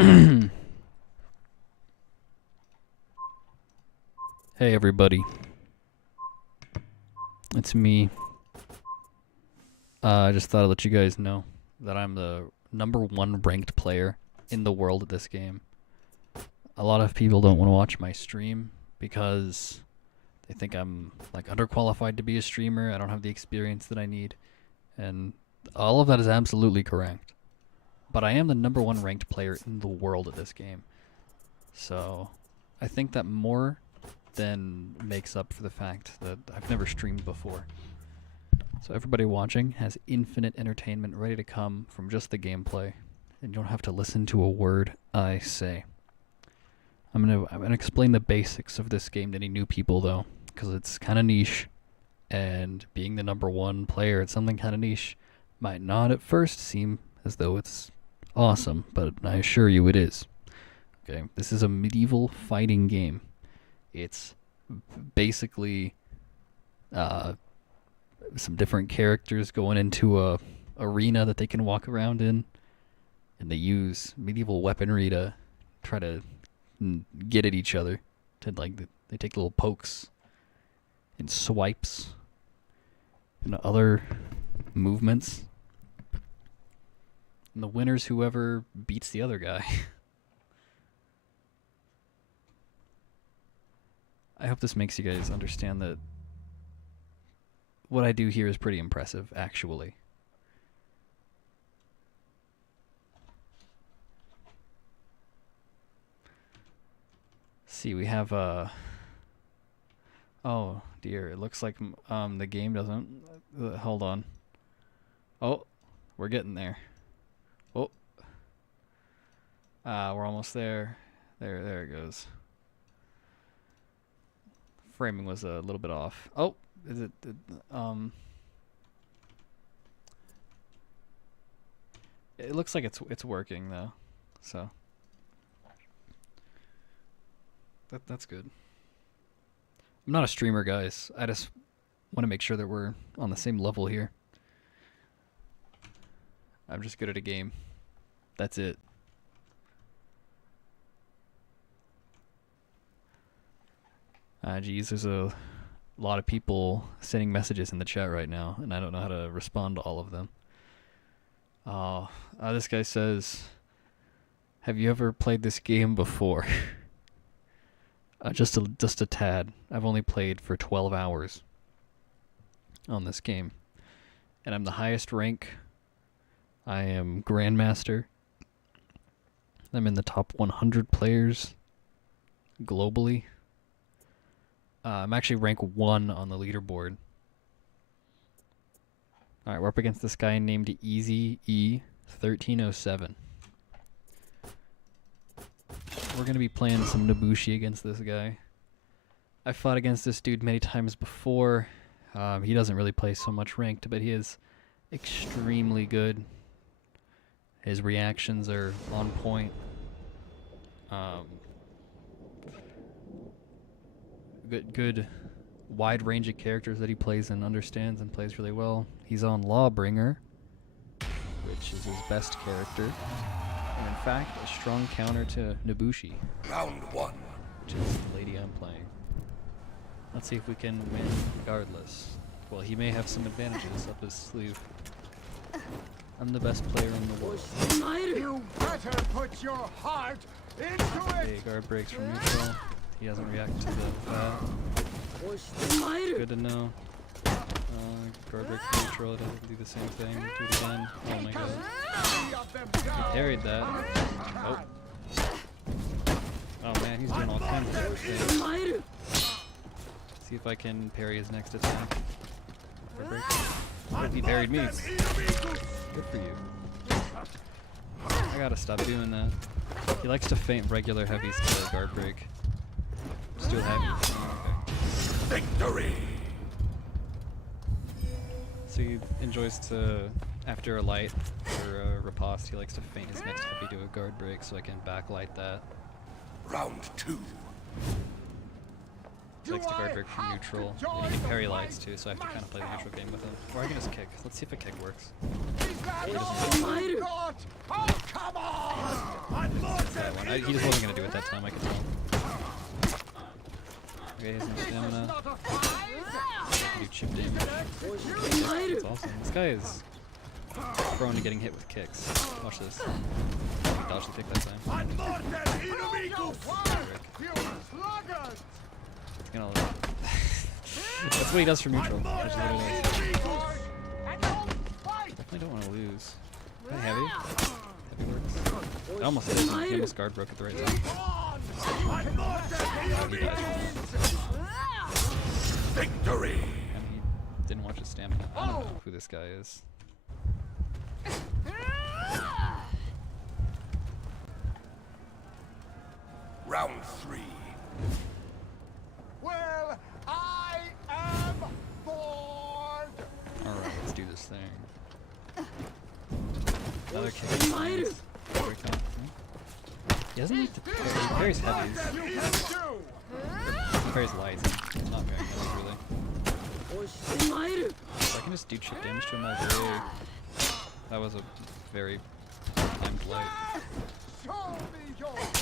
Hey everybody, it's me. I just thought I'd let you guys know that I'm the #1 ranked player in the world at this game. A lot of people don't want to watch my stream because they think I'm like underqualified to be a streamer. I don't have the experience that I need, and all of that is absolutely correct. But I am the #1 ranked player in the world at this game. So I think that more than makes up for the fact that I've never streamed before. So everybody watching has infinite entertainment ready to come from just the gameplay, and you don't have to listen to a word I say. I'm gonna explain the basics of this game to any new people though, because it's kind of niche, and being the #1 player at something kind of niche might not at first seem as though it's awesome, but I assure you it is. Okay, this is a medieval fighting game. It's basically some different characters going into a arena that they can walk around in, and they use medieval weaponry to try to get at each other. They take little pokes and swipes and other movements, and the winner's whoever beats the other guy. I hope this makes you guys understand that what I do here is pretty impressive, actually. See, we have oh dear, it looks like the game doesn't. Hold on. Oh, we're getting there. Oh, we're almost there. There it goes. Framing was a little bit off. Oh, is it it looks like it's working though. So that's good. I'm not a streamer, guys. I just want to make sure that we're on the same level here. I'm just good at a game. That's it. Geez, there's a lot of people sending messages in the chat right now, and I don't know how to respond to all of them. This guy says, "Have you ever played this game before?" Just a tad. I've only played for 12 hours on this game, and I'm the highest rank. I am Grandmaster. I'm in the top 100 players globally. I'm actually rank 1 on the leaderboard. Alright, we're up against this guy named Easy E1307. We're going to be playing some Nobushi against this guy. I fought against this dude many times before. He doesn't really play so much ranked, but he is extremely good. His reactions are on point. Good wide range of characters that he plays and understands and plays really well. He's on Lawbringer, which is his best character, and in fact a strong counter to Nobushi. Round 1. Which is the lady I'm playing. Let's see if we can win regardless. Well, he may have some advantages up his sleeve. I'm the best player in the world. You better put your heart into Okay, it! guard breaks from neutral. He doesn't react to the good to know. Guard break from neutral, it doesn't do the same thing. Do it again. Oh my god. He parried that. Oh. Oh man, he's doing all kinds of things. See if I can parry his next attack. Guard break. Oh, he parried me. Good for you. I gotta stop doing that. He likes to feint regular heavies to guard break. Just do a heavy. Oh, okay. Victory! So he enjoys to, after a light or a riposte, he likes to feint his next heavy to a guard break so I can backlight that. Round 2. He likes to guard break from neutral, and he can parry lights too, so I have to kind of play the neutral game with him. Or I can just kick. Let's see if a kick works. Oh, come on! he just wasn't gonna do it that time. I could tell. Okay, he has no stamina. Not a fight. Do chip damage. That's awesome. This guy is prone to getting hit with kicks. Watch this. Dodge the kick that time. Prove your worth, you sluggard. It's gonna. That's what he does for neutral. Which is what it is. And don't fight. Definitely don't want to lose. Is that heavy? Heavy works. It almost hit him. He almost guard broke at the right time. Oh, he died. Victory! And he didn't watch his stamina. I don't know who this guy is. Round 3. Well, I am bored. Alright, let's do this thing. Another kick. Nice. Very confident. He doesn't need to he parries heavies. You can do. He parries lights. Not very heavy, really. So I can just do chip damage to him all day. That was a very timed light. Show me your worth.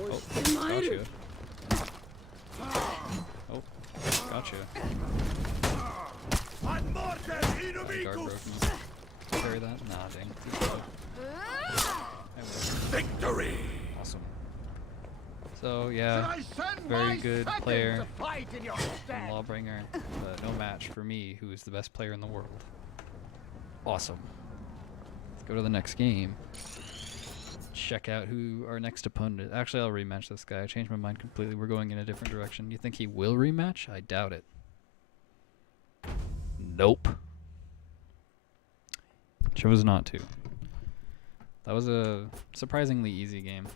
Oh, gotcha. Oh, gotcha. Guard broke me. Carry that? Nah, dang. Too slow. Victory! Awesome. So, Should yeah, I send very my good second player. to fight in your stead? Lawbringer, but no match for me, who is the best player in the world. Awesome. Let's go to the next game. Check out who our next opponent is. Actually, I'll rematch this guy. I changed my mind completely. We're going in a different direction. You think he will rematch? I doubt it. Nope. Chose not to. That was a surprisingly easy game,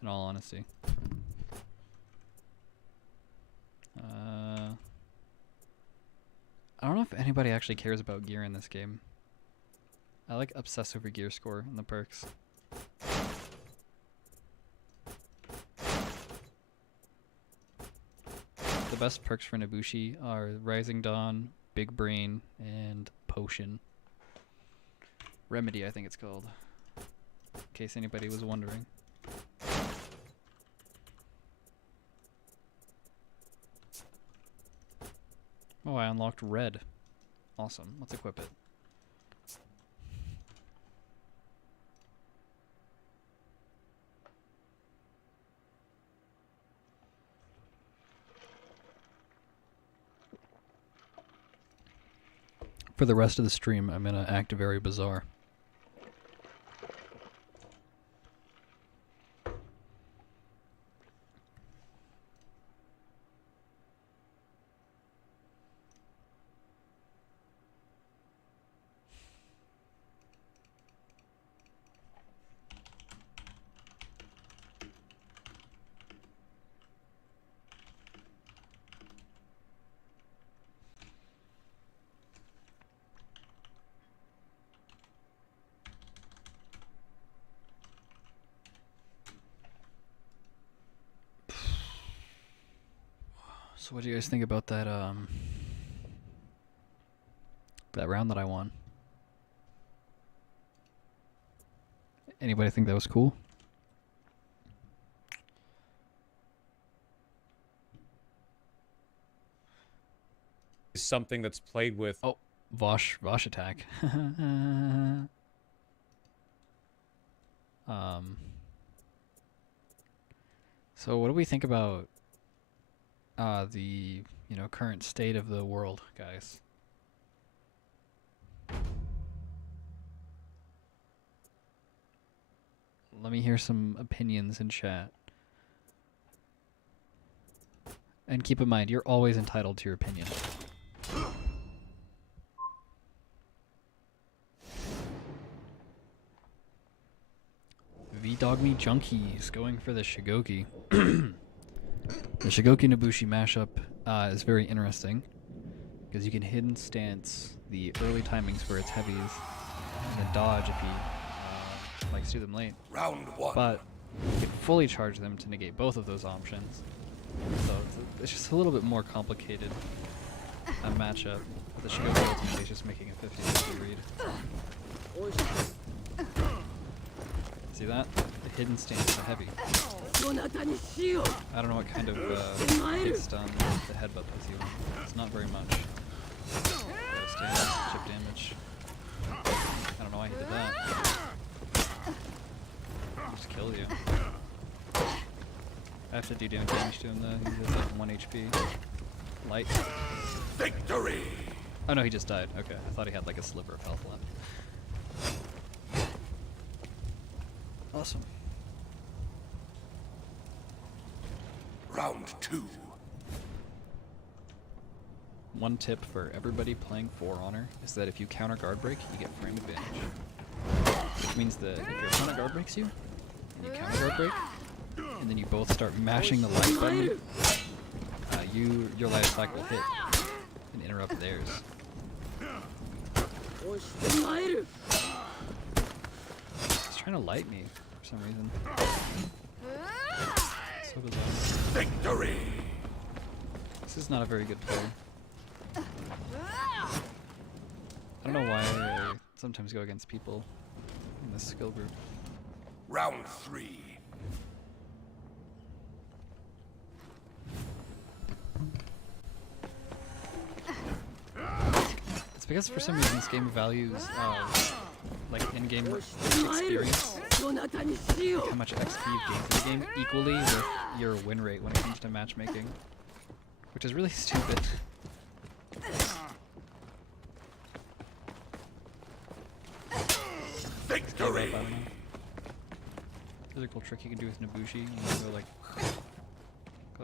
in all honesty. I don't know if anybody actually cares about gear in this game. I like obsess over gear score in the perks. The best perks for Nobushi are Rising Dawn, Big Brain, and Potion. Remedy, I think it's called. In case anybody was wondering. Oh, I unlocked red. Awesome. Let's equip it. For the rest of the stream, I'm gonna act very bizarre. So what do you guys think about that that round that I won? Anybody think that was cool? Something that's played with. Oh, Vosh attack. So what do we think about the current state of the world, guys? Let me hear some opinions in chat. And keep in mind, you're always entitled to your opinion. V-Dogme Junkies going for the Shigoki. The Shigoki Nobushi mashup is very interesting because you can hidden stance the early timings where it's heavies and then dodge if he likes to do them late. Round 1. But you can fully charge them to negate both of those options. So it's just a little bit more complicated a matchup. The Shigoki ultimately is just making a 50-50 read. See that? The hidden stance to heavy. そなたに死を I don't know what kind of hit stun the headbutt puts you in. It's not very much. Stand, chip damage. I don't know why he did that. He just killed you. I have to do damage to him though. He has like 1 HP. Light. Victory! Oh no, he just died. Okay, I thought he had like a sliver of health left. Awesome. Round 2. One tip for everybody playing For Honor is that if you counter guard break, you get frame advantage. Which means that if your opponent guard breaks you, and you counter guard break, and then you both start mashing the light button, your light attack will hit and interrupt theirs. 押してまいる He's trying to light me for some reason. So bizarre. Victory! This is not a very good player. I don't know why I sometimes go against people in this skill group. Round 3. It's because for some reason this game values like in-game experience, そなたに死を how much XP you've gained for the game, equally with your win rate when it comes to matchmaking, which is really stupid. Victory! There's a cool trick you can do with Nabushi. You can go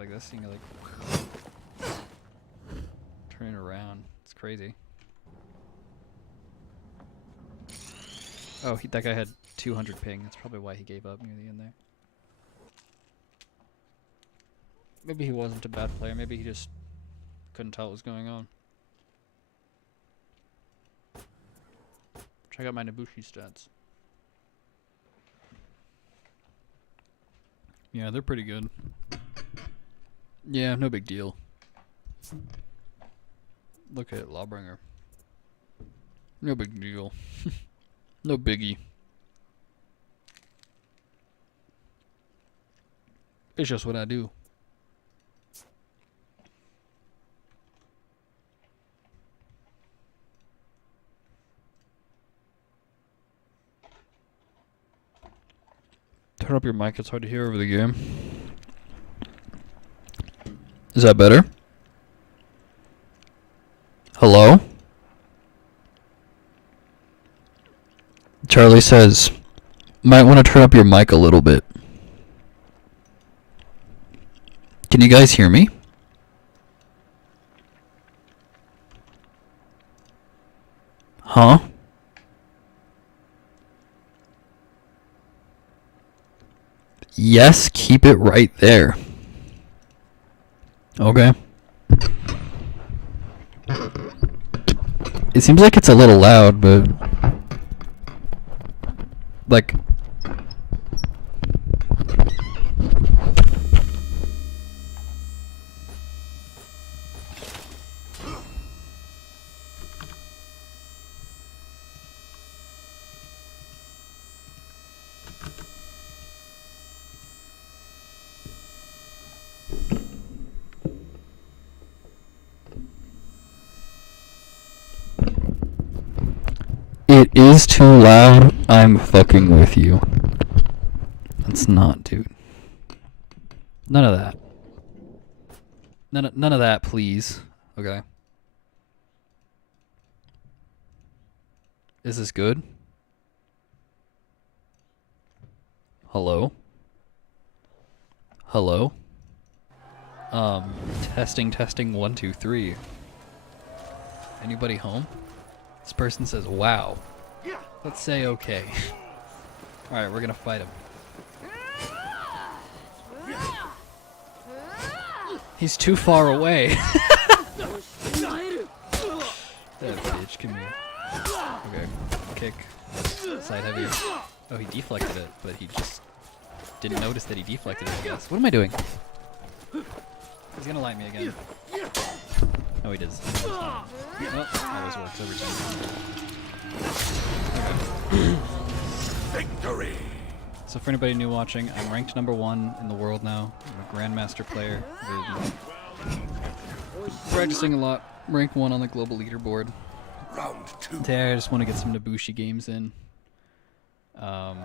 like this, and you can like turn it around. It's crazy. Oh, that guy had 200 ping. That's probably why he gave up near the end there. Maybe he wasn't a bad player. Maybe he just couldn't tell what was going on. Check out my Nabushi stats. Yeah, they're pretty good. Yeah, no big deal. Look at Lawbringer. No big deal. No biggie. It's just what I do. Turn up your mic, it's hard to hear over the game. Is that better? Hello? Charlie says, might want to turn up your mic a little bit. Can you guys hear me? Huh? Yes, keep it right there. Okay. It seems like it's a little loud, but like it is too loud. I'm fucking with you. It's not, dude. None of that. None of that, please. Okay. Is this good? Hello? Hello? Testing 1 2 3. Anybody home? This person says, wow. Let's say okay. Alright, we're gonna fight him. He's too far away. That bitch, come here. Okay, kick. Side heavy. Oh, he deflected it, but he just didn't notice that he deflected it, I guess. What am I doing? He's gonna light me again. Oh, he does. Oh, always works every time. Okay. Victory! So for anybody new watching, I'm ranked #1 in the world now. I'm a Grandmaster player. Practicing a lot. Rank 1 on the global leaderboard. Round 2. Today I just want to get some Nabushi games in. I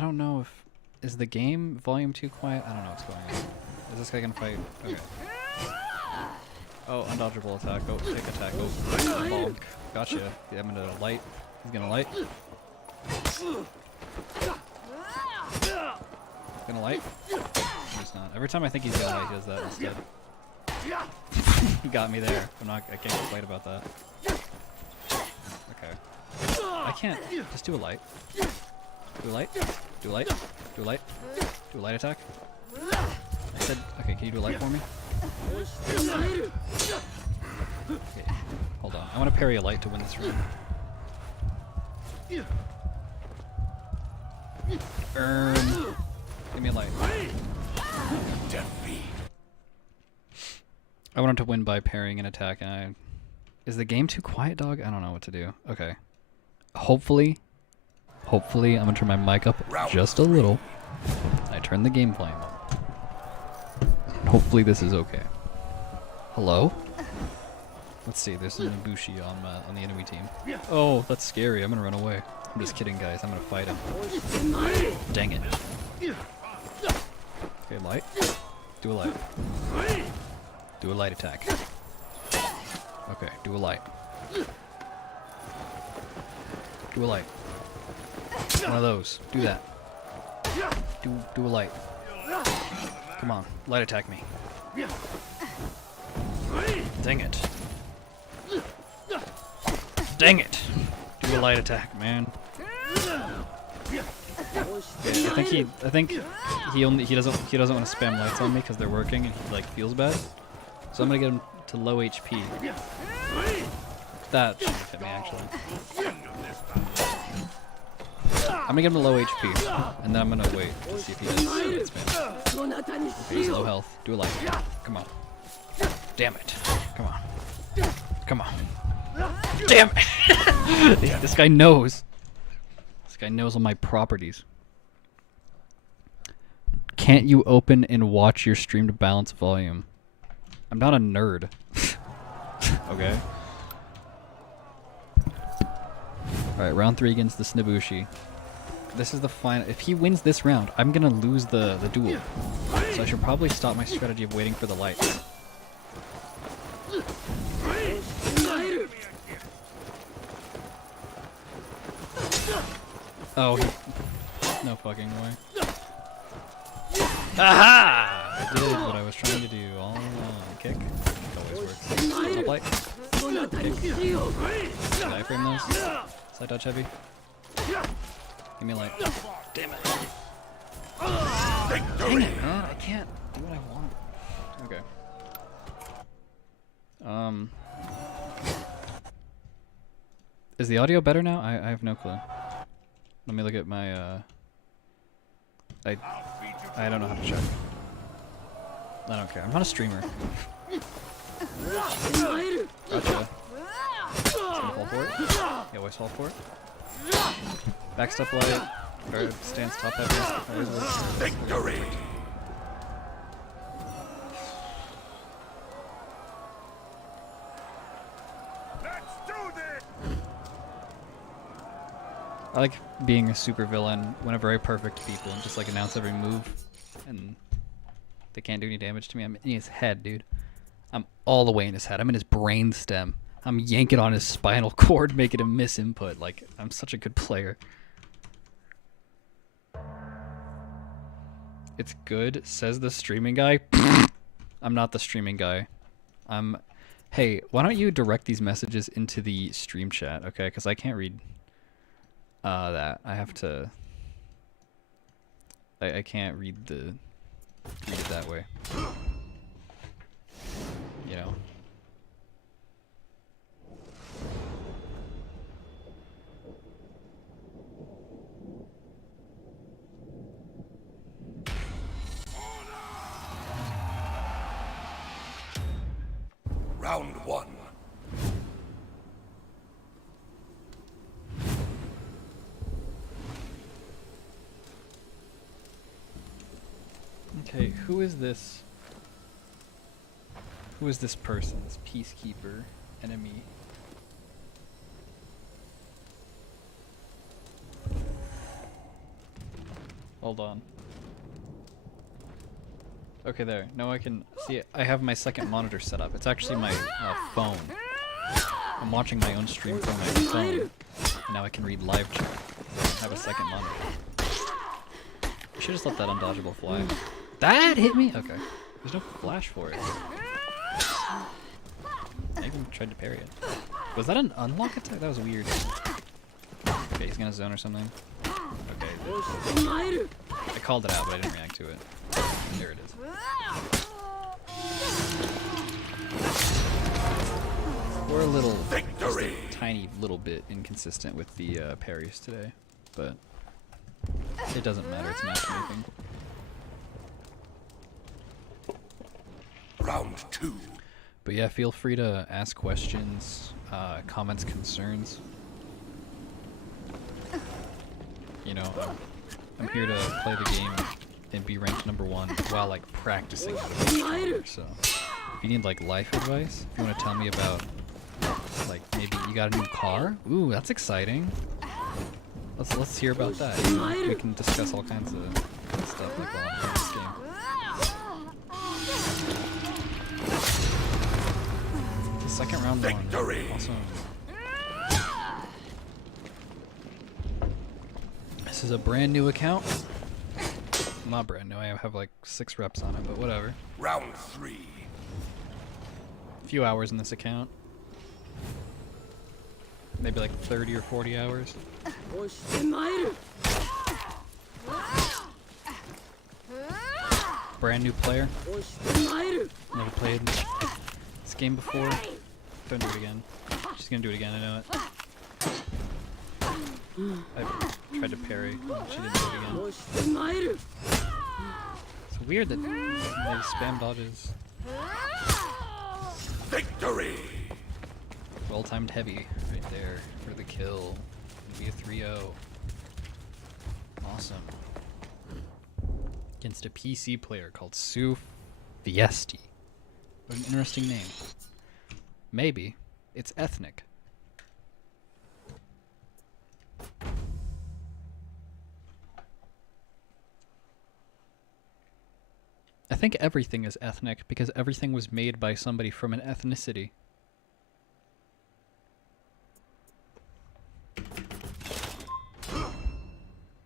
don't know if... Is the game volume too quiet? I don't know what's going on. Is this guy gonna fight? Okay. Oh, undodgeable attack. Oh, kick attack. Oh, bonk. Gotcha. Yeah, I'm gonna light. He's gonna light. Gonna light? He's not. Every time I think he's gonna light, he does that instead. He got me there. I can't complain about that. Okay. I can't. Just do a light. Do a light. Do a light. Do a light. Do a light attack. I said, okay, can you do a light for me? Okay, hold on. I want to parry a light to win this round. Give me a light. Defeat. I wanted to win by parrying an attack, and I... Is the game too quiet, dog? I don't know what to do. Okay. Hopefully, I'm gonna turn my mic up just a little. I turn the game volume up. Hopefully this is okay. Hello? Let's see, there's a Nabushi on the enemy team. Oh, that's scary. I'm gonna run away. I'm just kidding, guys. I'm gonna fight him. Dang it. Okay, light. Do a light. Do a light attack. Okay, do a light. Do a light. One of those. Do that. Do a light. Come on, light attack me. Dang it. Dang it. Do a light attack, man. I think he doesn't want to spam lights on me because they're working and he like feels bad. So I'm gonna get him to low HP. That shouldn't hit me actually. I'm gonna get him to low HP, and then I'm gonna wait to see if he does light spam. Okay, he's low health. Do a light. Come on. Damn it. Come on. Come on. Damn it! This guy knows. This guy knows all my properties. Can't you open and watch your stream to balance volume? I'm not a nerd. Okay. Alright, round 3 against the Nabushi. This is the final. If he wins this round, I'm gonna lose the duel. So I should probably stop my strategy of waiting for the light. Oh, no fucking way. Aha! I did what I was trying to do all along. Kick. Always works. Top light. Kick. Did I frame those? Side touch heavy. Give me a light. Damn it. Dang it, man. I can't do what I want. Okay. Is the audio better now? I have no clue. Let me look at my, I don't know how to check. I don't care. I'm not a streamer. Gotcha. Just gonna fall for it. Yeah, always fall for it. Backstep light. Or stance top heavy. Victory! Let's do this! I like being a super villain whenever I perfect people and just like announce every move and they can't do any damage to me. I'm in his head, dude. I'm all the way in his head. I'm in his brain stem. I'm yanking on his spinal cord, making him miss input. Like, I'm such a good player. It's good, says the streaming guy. I'm not the streaming guy. Hey, why don't you direct these messages into the stream chat, okay? Because I can't read that. I have to... I can't read it that way. You know? Round 1. Okay, who is this? Who is this person? This peacekeeper enemy? Hold on. Okay, there. Now I can see it. I have my second monitor set up. It's actually my phone. I'm watching my own stream from my phone. And now I can read live chat. I have a second monitor. I should just let that undodgeable fly. That hit me? Okay. There's no flash for it. I even tried to parry it. Was that an unlock attack? That was weird. Okay, he's gonna zone or something. Okay. I called it out, but I didn't react to it. There it is. We're a little, just a tiny little bit inconsistent with the parries today, but it doesn't matter. It's matchmaking. Round 2. But yeah, feel free to ask questions, comments, concerns. You know, I'm here to play the game and be ranked #1 while like practicing how to be stronger. So if you need like life advice, if you want to tell me about like maybe you got a new car, ooh, that's exciting. Let's hear about that. You know, we can discuss all kinds of stuff like while I'm playing this game. The second round one. Awesome. This is a brand new account. Not brand new, I have like 6 reps on it, but whatever. Round 3. A few hours in this account. Maybe like 30 or 40 hours. Brand new player. Never played this game before. Don't do it again. She's gonna do it again, I know it. I tried to parry. She didn't do it again. It's weird that they spam dodges. Victory! Well-timed heavy right there for the kill. It'll be a 3-0. Awesome. Against a PC player called Sue Fiesti. What an interesting name. Maybe it's ethnic. I think everything is ethnic because everything was made by somebody from an ethnicity.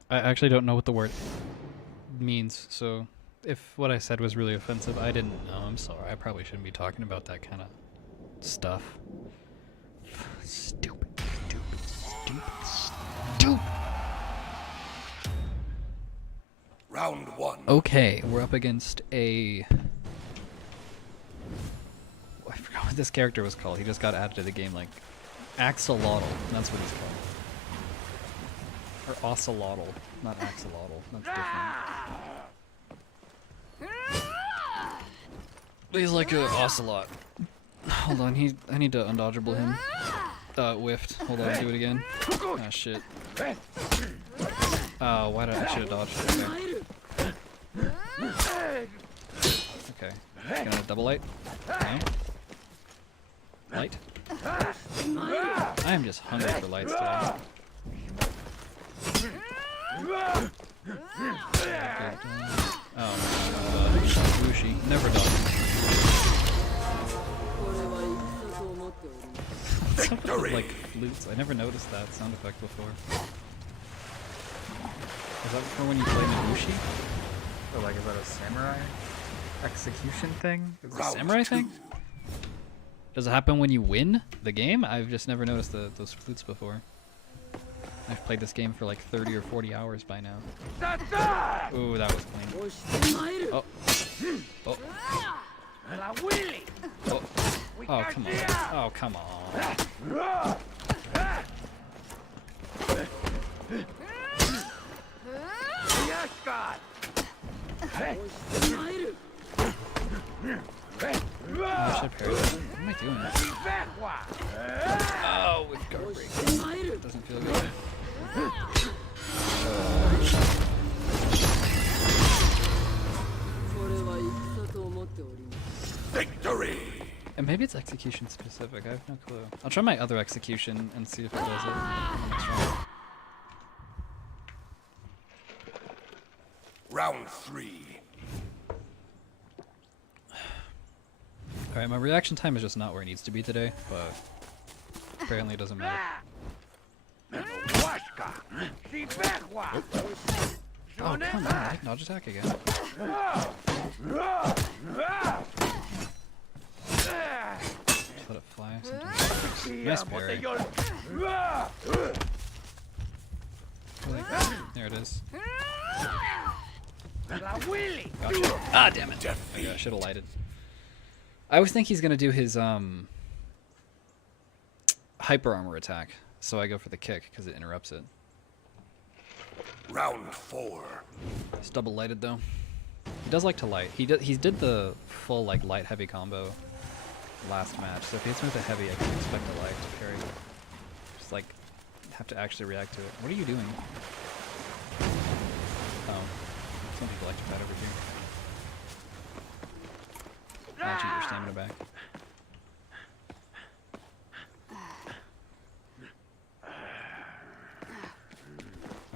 I actually don't know what the word means, so if what I said was really offensive, I didn't know. I'm sorry. I probably shouldn't be talking about that kind of stuff. Stupid, stupid, stupid, stupid. Round 1. Okay, we're up against a... I forgot what this character was called. He just got added to the game, like Axolotl. That's what he's called. Or Ocelotl, not Axolotl. That's different. He's like an ocelot. Hold on, I need to undodgeable him. Whiffed. Hold on, do it again. Ah, shit. Oh, why did I should have dodged? Okay. Okay. Gonna double light. Okay. Light. I am just hungry for lights today. Oh, Wushi. Never dodge. Victory! Like flutes. I never noticed that sound effect before. Is that for when you play Nabushi? Or like, is that a samurai execution thing? Is it a samurai thing? Does it happen when you win the game? I've just never noticed those flutes before. I've played this game for like 30 or 40 hours by now. Ooh, that was clean. Oh. Oh. Oh. Oh, come on. Oh, come on. Oh, I should parry that. What am I doing? Oh, with guard break. Doesn't feel good. Maybe it's execution specific. I have no clue. I'll try my other execution and see if it does it. in the next round. Round 3. Alright, my reaction time is just not where it needs to be today, but apparently it doesn't matter. Oh, come on. I can dodge attack again. Just let it fly sometimes. Nice parry. There it is. Gotcha. Ah, damn it. Okay, I should have lighted. I always think he's going to do his hyper armor attack, so I go for the kick because it interrupts it. Round 4. He's double lighted though. He does like to light. He did the full like light heavy combo last match, so if he hits me with a heavy, I can expect the light to carry. Just like have to actually react to it. What are you doing? Oh, some people like to fight over here. I'll cheat your stamina back.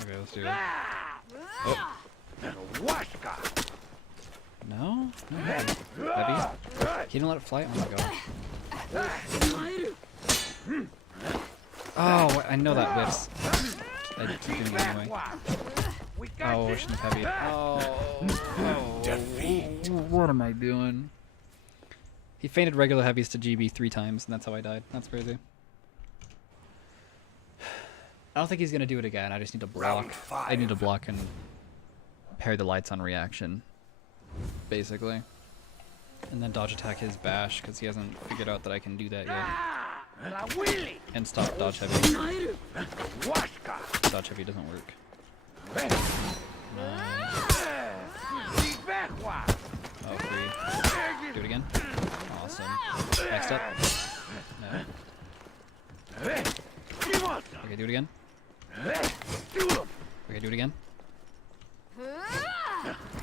Okay, let's do it. Oh. No? No heavy. Heavy? He didn't let it fly? Oh my gosh. Oh, I know that whips. I keep doing it anyway. Oh, I shouldn't have heavy. Oh. Defeat. What am I doing? He feinted regular heavies to GB 3 times, and that's how I died. That's crazy. I don't think he's gonna do it again. I just need to block. Round 5. I need to block and parry the lights on reaction, basically, and then dodge attack his bash because he hasn't figured out that I can do that yet. And stop dodge heavy. Dodge heavy doesn't work. Oh, free. Do it again. Awesome. Next up. No. Okay, do it again. Okay, do it again.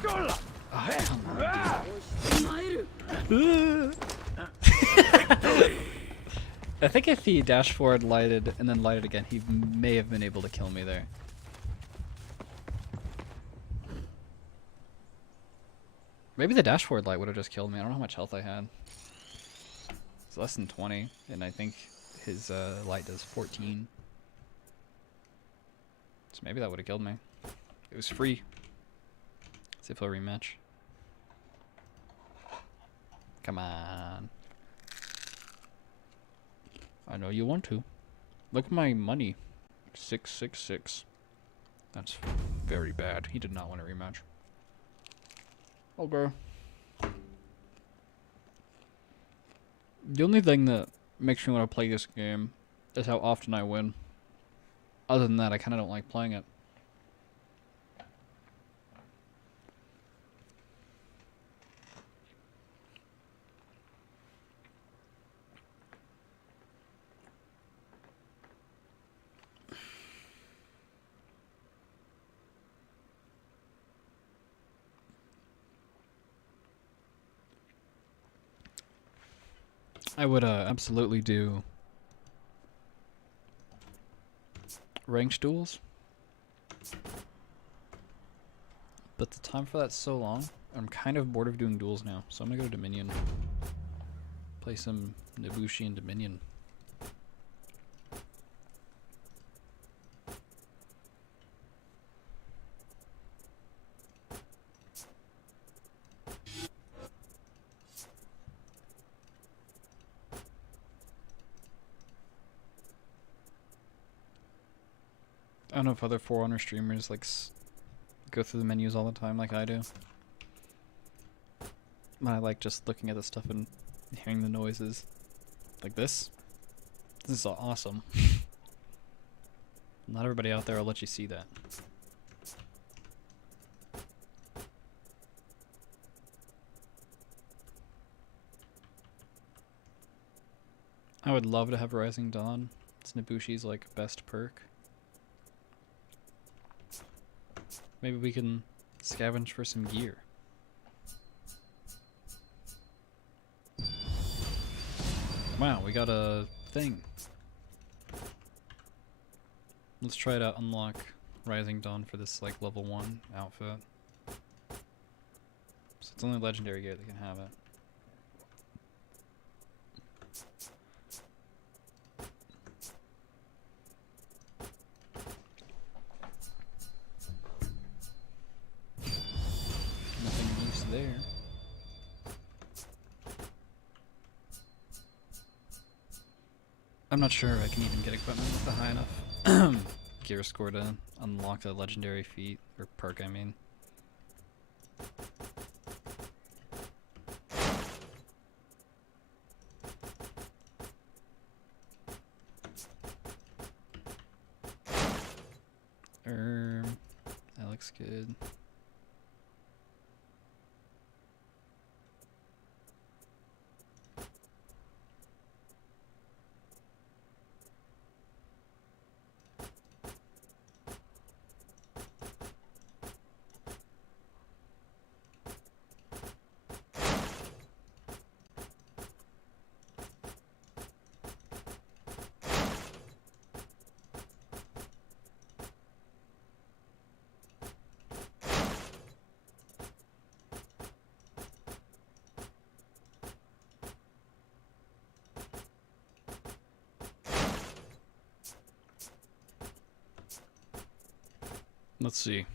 Oh, come on, dude. I think if he dash forward, lighted, and then lighted again, he may have been able to kill me there. Maybe the dash forward light would have just killed me. I don't know how much health I had. It's less than 20, and I think his light does 14. So maybe that would have killed me. It was free. See if he'll rematch. Come on. I know you want to. Look at my money. 666. That's very bad. He did not want a rematch. Okay. The only thing that makes me want to play this game is how often I win. Other than that, I kind of don't like playing it. I would absolutely do ranked duels, but the time for that's so long. I'm kind of bored of doing duels now, so I'm gonna go to Dominion. Play some Nobushi and Dominion. I don't know if other For Honor streamers like go through the menus all the time like I do. I like just looking at the stuff and hearing the noises. Like this. This is awesome. Not everybody out there will let you see that. I would love to have Rising Dawn. It's Nobushi's like best perk. Maybe we can scavenge for some gear. Wow, we got a thing. Let's try to unlock Rising Dawn for this like level 1 outfit. So it's only legendary gear that can have it. Nothing use there. I'm not sure I can even get equipment with a high enough gear score to unlock a legendary feat, or perk I mean. That looks good. Let's see.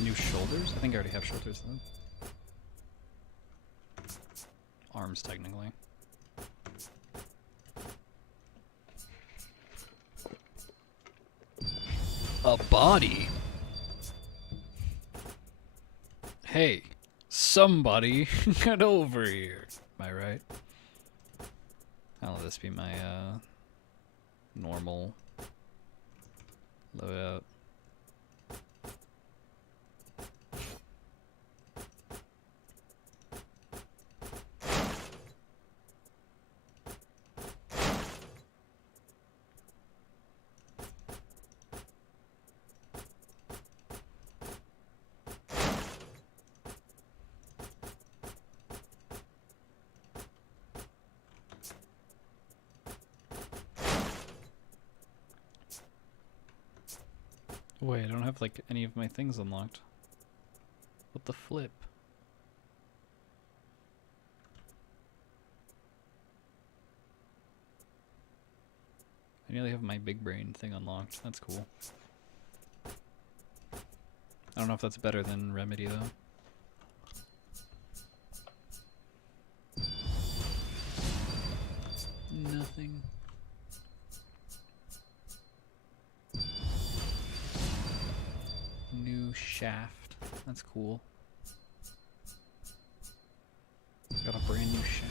New shoulders? I think I already have shoulders then. Arms, technically. A body? Hey, somebody get over here. Am I right? I'll let this be my normal loadout. Wait, I don't have like any of my things unlocked. What the flip? I nearly have my big brain thing unlocked. That's cool. I don't know if that's better than Remedy though. Nothing. New shaft. That's cool. Got a brand new shaft.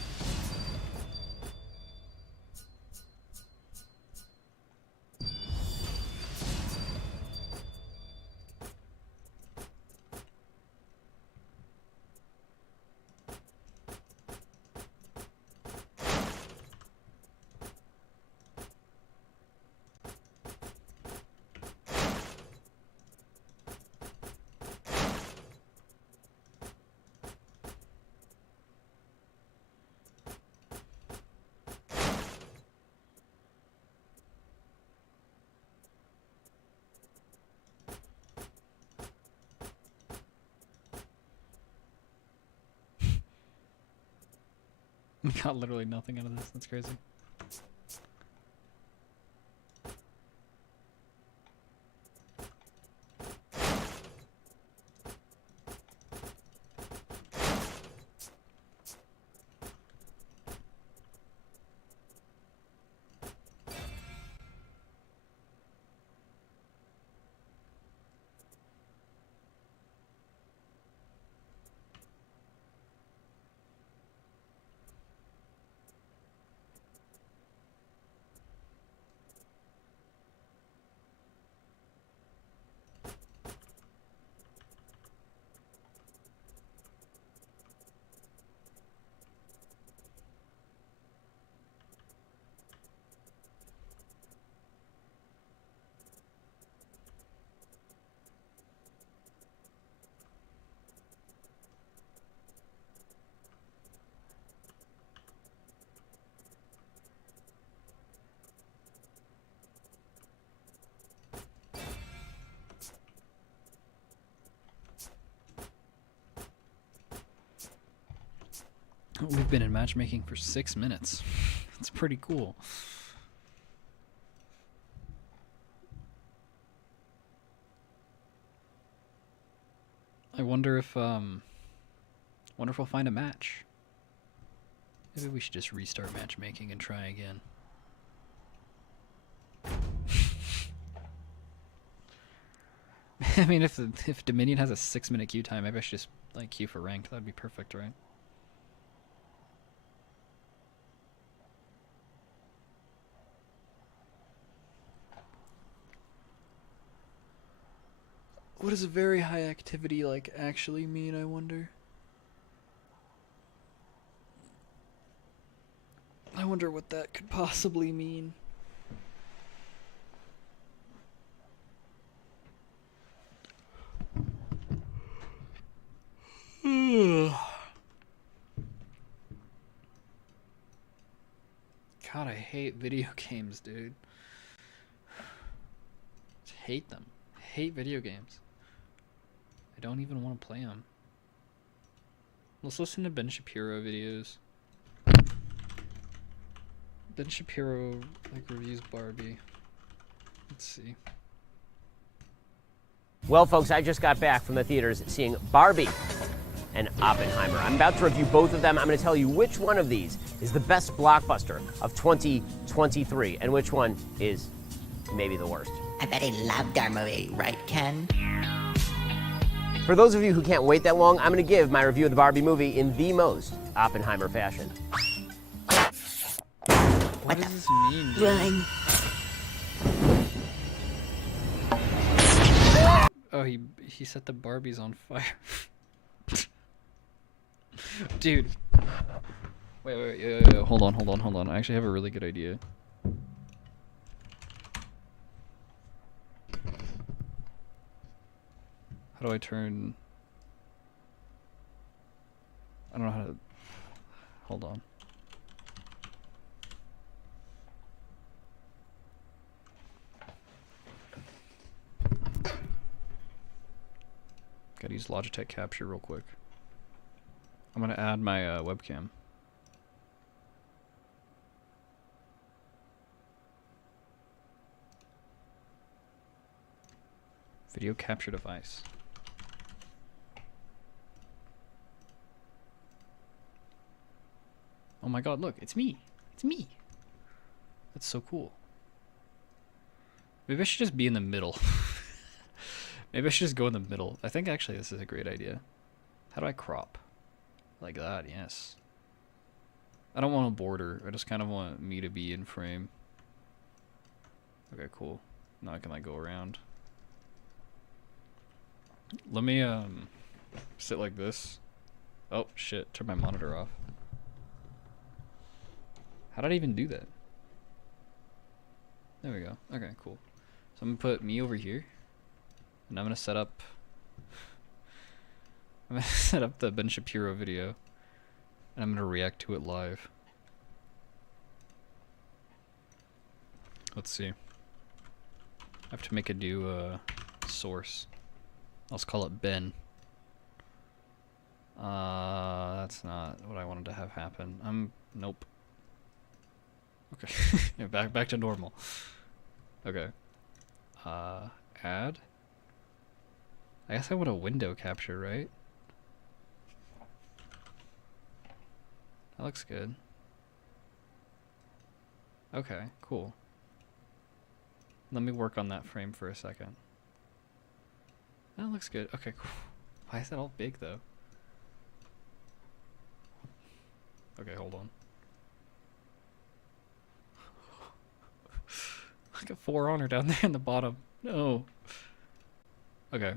We got literally nothing out of this. That's crazy. We've been in matchmaking for 6 minutes. That's pretty cool. I wonder if we'll find a match. Maybe we should just restart matchmaking and try again. I mean, if Dominion has a 6-minute queue time, maybe I should just like queue for ranked. That'd be perfect, right? What does a very high activity like actually mean, I wonder? I wonder what that could possibly mean. God, I hate video games, dude. Just hate them. Hate video games. I don't even want to play them. Let's listen to Ben Shapiro videos. Ben Shapiro like reviews Barbie. Let's see. Well, folks, I just got back from the theaters seeing Barbie and Oppenheimer. I'm about to review both of them. I'm going to tell you which one of these is the best blockbuster of 2023 and which one is maybe the worst. I bet he loved our movie, right, Ken? For those of you who can't wait that long, I'm going to give my review of the Barbie movie in the most Oppenheimer fashion. What does this mean? Run. Oh, he set the Barbies on fire. Dude. Wait. Hold on. I actually have a really good idea. How do I turn... I don't know how to... Hold on. Gotta use Logitech Capture real quick. I'm gonna add my webcam. Video capture device. Oh my god, look, it's me. It's me. That's so cool. Maybe I should just be in the middle. Maybe I should just go in the middle. I think actually this is a great idea. How do I crop? Like that, yes. I don't want a border. I just kind of want me to be in frame. Okay, cool. Now I can like go around. Let me sit like this. Oh shit, turn my monitor off. How did I even do that? There we go. Okay, cool. So I'm gonna put me over here. And I'm gonna set up the Ben Shapiro video. And I'm gonna react to it live. Let's see. I have to make a new source. Let's call it Ben. That's not what I wanted to have happen. Nope. Okay. Yeah, back to normal. Okay. Add. I guess I want a window capture, right? That looks good. Okay, cool. Let me work on that frame for a second. That looks good. Okay, cool. Why is that all big though? Okay, hold on. Like a For Honor down there in the bottom. No. Okay.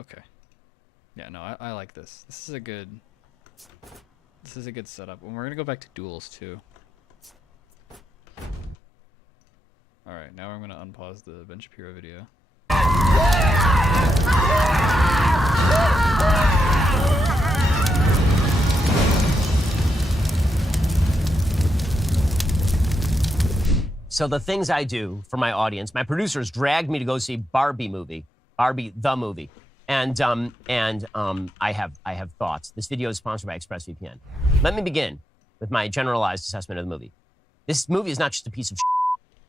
Okay. Yeah, no, I like this. This is a good setup. And we're gonna go back to duels too. Alright, now I'm gonna unpause the Ben Shapiro video. So the things I do for my audience, my producers dragged me to go see Barbie the movie. And I have thoughts. This video is sponsored by ExpressVPN. Let me begin with my generalized assessment of the movie. This movie is not just a piece of shit.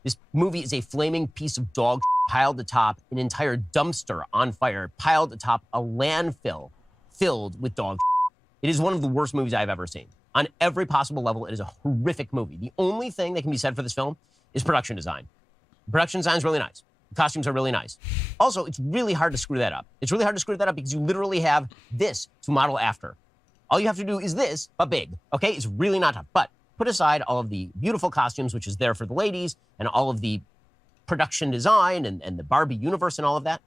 This movie is a flaming piece of dog shit piled atop an entire dumpster on fire, piled atop a landfill filled with dog shit. It is one of the worst movies I've ever seen. On every possible level, it is a horrific movie. The only thing that can be said for this film is production design. Production design is really nice. The costumes are really nice. Also, it's really hard to screw that up. It's really hard to screw that up because you literally have this to model after. All you have to do is this, but big, okay? It's really not tough. But put aside all of the beautiful costumes, which is there for the ladies, and all of the production design and the Barbie universe and all of that.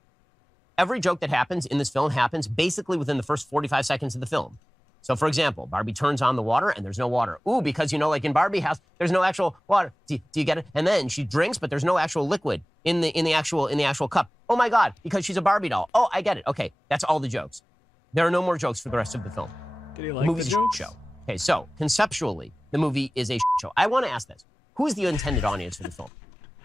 Every joke that happens in this film happens basically within the first 45 seconds of the film. So, for example, Barbie turns on the water and there's no water. Ooh, because, you know, like in Barbie house, there's no actual water. Do you get it? And then she drinks, but there's no actual liquid in the actual cup. Oh my God, because she's a Barbie doll. Oh, I get it. Okay, that's all the jokes. There are no more jokes for the rest of the film. Did he The like movie's the a jokes? shit show. Okay, so conceptually, the movie is a shit show. I want to ask this. Who is the intended audience for this film?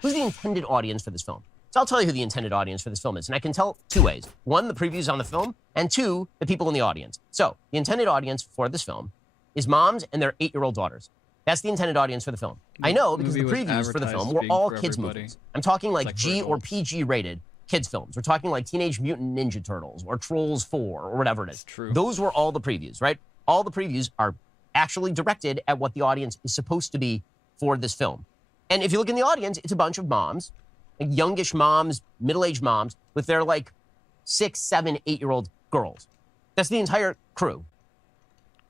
Who's the intended audience for this film? So I'll tell you who the intended audience for this film is. And I can tell two ways. One, the previews on the film, and two, the people in the audience. So the intended audience for this film is moms and their 8-year-old daughters. That's the intended audience for the film. I know because the movie was previews for the advertised film as were being all for kids' everybody. movies. I'm talking like like for G or adults. PG rated kids films. We're talking like Teenage Mutant Ninja Turtles or Trolls 4 or whatever it is. That's true. Those were all the previews, right? All the previews are actually directed at what the audience is supposed to be for this film. And if you look in the audience, it's a bunch of moms, like youngish moms, middle-aged moms, with their like 6, 7, 8-year-old girls. That's the entire crew.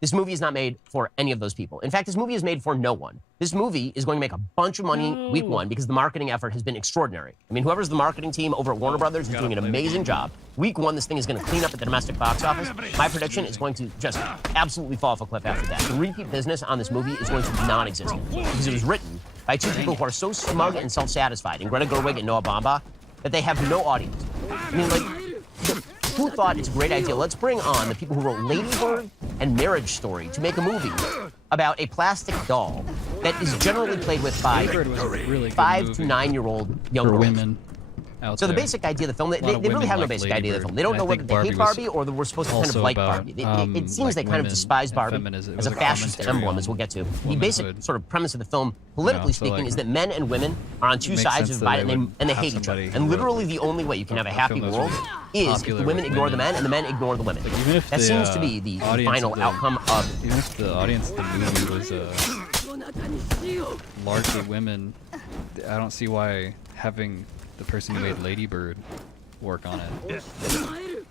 This movie is not made for any of those people. In fact, this movie is made for no one. This movie is going to make a bunch of money week one because the marketing effort has been extraordinary. I mean, whoever's the marketing team over at Warner Brothers is doing an amazing job. Week one, this thing is going to clean up at the domestic box office. My prediction is going to just absolutely fall off a cliff after that. The repeat business on this movie is going to be non-existent because it was written by two people who are so smug and self-satisfied, and Greta Gerwig and Noah Baumbach, that they have no audience. I mean, like, who thought it's a great idea? Let's bring on the people who wrote Lady Bird and Marriage Story to make a movie about a plastic doll that is generally played with by Bird was a really good 5 movie to 9-year-old young for girls. women out So the there. basic idea of the film, they lot of really women have no like basic Lady idea of the Bird. film. They don't I know whether think they hate Barbie was Barbie or we're supposed to kind of also like about, Barbie. It seems like they kind of women despise and Barbie feminism. It as was a a fascist commentary emblem, on as we'll get to. The womanhood. basic sort of premise of the film, politically so, speaking, like, is that men and women are on two makes sides sense of that divided they and would they have hate each other. somebody And who literally wrote the only way you can have a a happy film that's world really is if the popular women with ignore the women. men and the men ignore the women. Even if That the, seems to be the audience final of the- outcome of Even if the audience of the movie was そなたにしよう largely women, I don't see why having the person who made Lady Bird work on it 参る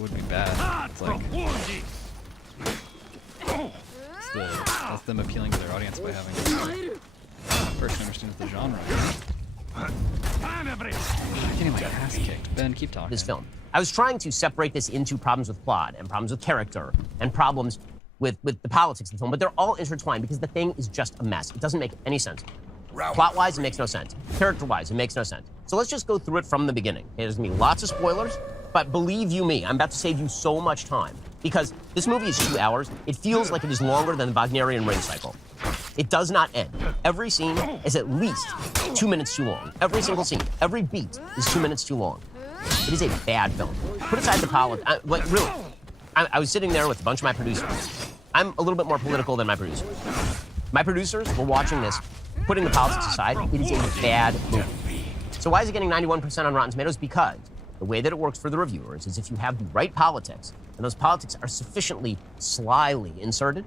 would be bad. It's like that's them appealing to their audience by having参る a person who understands the genre. Getting my ass kicked. Ben, keep talking. this film. I was trying to separate this into problems with plot and problems with character and problems with the politics of the film, but they're all intertwined because the thing is just a mess. It doesn't make any sense. Round Plot-wise, it makes no sense. Character-wise, it makes no sense. So let's just go through it from the beginning. There's gonna be lots of spoilers, but believe you me, I'm about to save you so much time because this movie is 2 hours. It feels like it is longer than the Wagnerian rain cycle. It does not end. Every scene is at least 2 minutes too long. Every single scene, every beat is 2 minutes too long. It is a bad film. Put aside the politics. Like, really, I was sitting there with a bunch of my producers. I'm a little bit more political than my producers. My producers were watching this, putting the politics aside. It is a bad movie. So why is it getting 91% on Rotten Tomatoes? Because the way that it works for the reviewers is if you have the right politics, and those politics are sufficiently slyly inserted,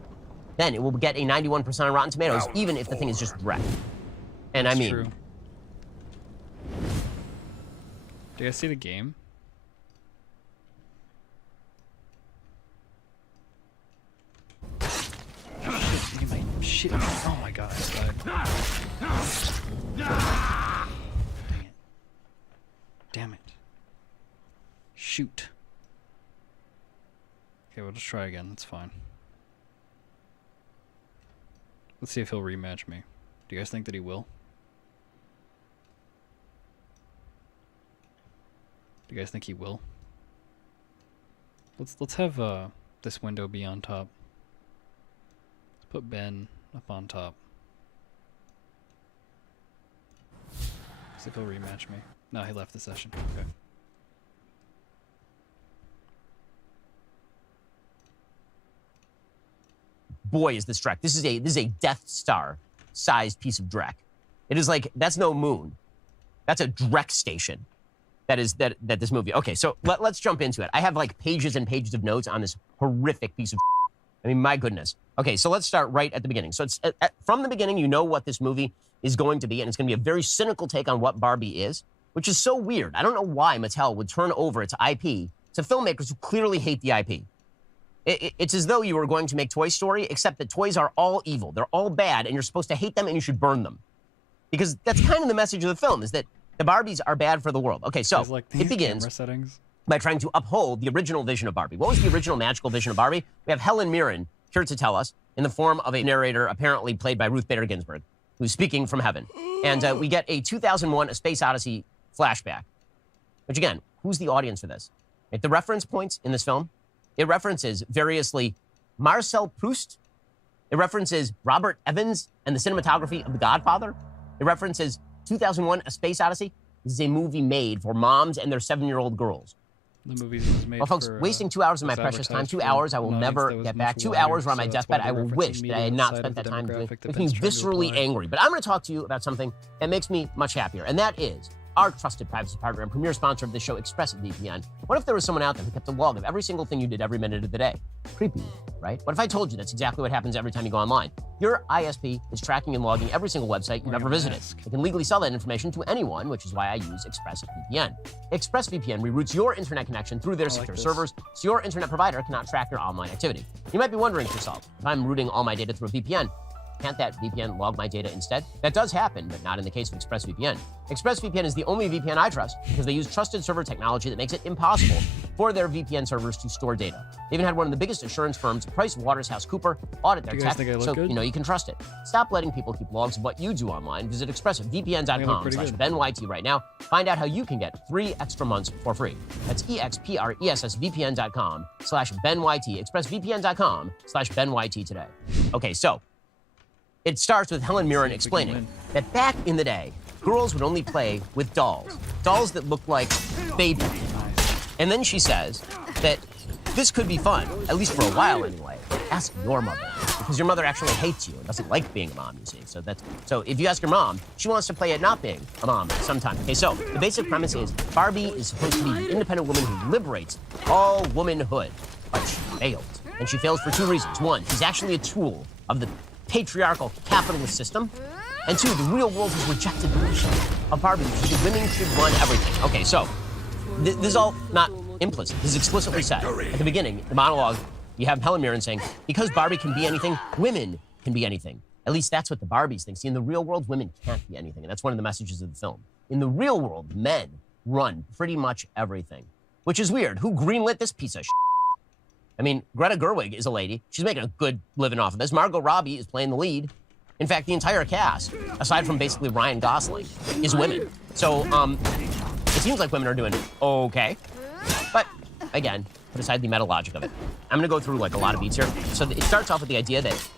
then it will get a 91% on Rotten Tomatoes, Round even if the thing is just wrecked. And I It's mean, true. Do you guys see the game? Shit, my shit. Oh my god, I died. Dang it. Damn it. Shoot. Okay, we'll just try again. That's fine. Let's see if he'll rematch me. Do you guys think that he will? Do you guys think he will? Let's have this window be on top. Let's put Ben up on top. See if he'll rematch me. No, he left the session. Okay. boy, is this Drek. This is a Death Star-sized piece of Drek. It is like, that's no moon. That's a Drek station. That this movie. Okay, so let's jump into it. I have like pages and pages of notes on this horrific piece of I mean, my goodness. Okay, so let's start right at the beginning. So it's from the beginning, you know what this movie is going to be, and it's going to be a very cynical take on what Barbie is, which is so weird. I don't know why Mattel would turn over its IP to filmmakers who clearly hate the IP. It's as though you were going to make Toy Story, except that toys are all evil. They're all bad, and you're supposed to hate them, and you should burn them. Because that's kind of the message of the film, is that the Barbies are bad for the world. Okay, so Like it begins camera settings. by trying to uphold the original vision of Barbie. What was the original magical vision of Barbie? We have Helen Mirren here to tell us in the form of a narrator apparently played by Ruth Bader Ginsburg, who's speaking from heaven. And we get a 2001 A Space Odyssey flashback, which again, who's the audience for this? Right, the reference points in this film, it references variously Marcel Proust. It references Robert Evans and the cinematography of The Godfather. It references 2001 A Space Odyssey. This is a movie made for moms and their 7-year-old girls. The movie was made Well, folks, for, wasting 2 hours of my was precious time, advertised 2 for hours I will an never audience that get was back. much 2 wider, hours were on so my that's deathbed. why I they're will referencing wish that I media had not outside spent of that the time doing demographic that making me that's trying to viscerally apply. angry. But I'm going to talk to you about something that makes me much happier, and that is our trusted privacy partner and premier sponsor of this show, ExpressVPN. What if there was someone out there who kept a log of every single thing you did every minute of the day? Creepy, right? What if I told you that's exactly what happens every time you go online? Your ISP is tracking and logging every single website you've ever visited. It can legally sell that information to anyone, which is why I use ExpressVPN. ExpressVPN reroutes your internet connection through their secure servers, so your internet provider cannot track your online activity. You might be wondering to yourself, if I'm routing all my data through a VPN, can't that VPN log my data instead? That does happen, but not in the case of ExpressVPN. ExpressVPN is the only VPN I trust because they use trusted server technology that makes it impossible for their VPN servers to store data. They even had one of the biggest assurance firms, PricewaterhouseCoopers, audit their Do you guys tech, think I look so good? you know you can trust it. Stop letting people keep logs of what you do online. Visit expressvpn.com/BenYT right now. Find out how you can get 3 extra months for free. That's expressvpn.com/BenYT. expressvpn.com/BenYT today. Okay, so it starts with Helen Mirren explaining that back in the day, girls would only play with dolls that looked like babies. And then she says that this could be fun, at least for a while anyway. Ask your mother, because your mother actually hates you and doesn't like being a mom, you see. So if you ask your mom, she wants to play at not being a mom sometime. Okay, so the basic premise is Barbie is supposed to be the independent woman who liberates all womanhood, but she failed. And she fails for 2 reasons. 1, she's actually a tool of the patriarchal capitalist system. And 2, the real world has rejected the mission of Barbie, which is that women should run everything. Okay, so this is all not implicit. This is explicitly said. At the beginning, the monologue, you have Helen Mirren saying, because Barbie can be anything, women can be anything. At least that's what the Barbies think. See, in the real world, women can't be anything. And that's one of the messages of the film. In the real world, men run pretty much everything, which is weird. Who greenlit this piece of shit? I mean, Greta Gerwig is a lady. She's making a good living off of this. Margot Robbie is playing the lead. In fact, the entire cast, aside from basically Ryan Gosling, is women. So it seems like women are doing okay. But again, put aside the meta logic of it. I'm going to go through like a lot of beats here. So it starts off with the idea that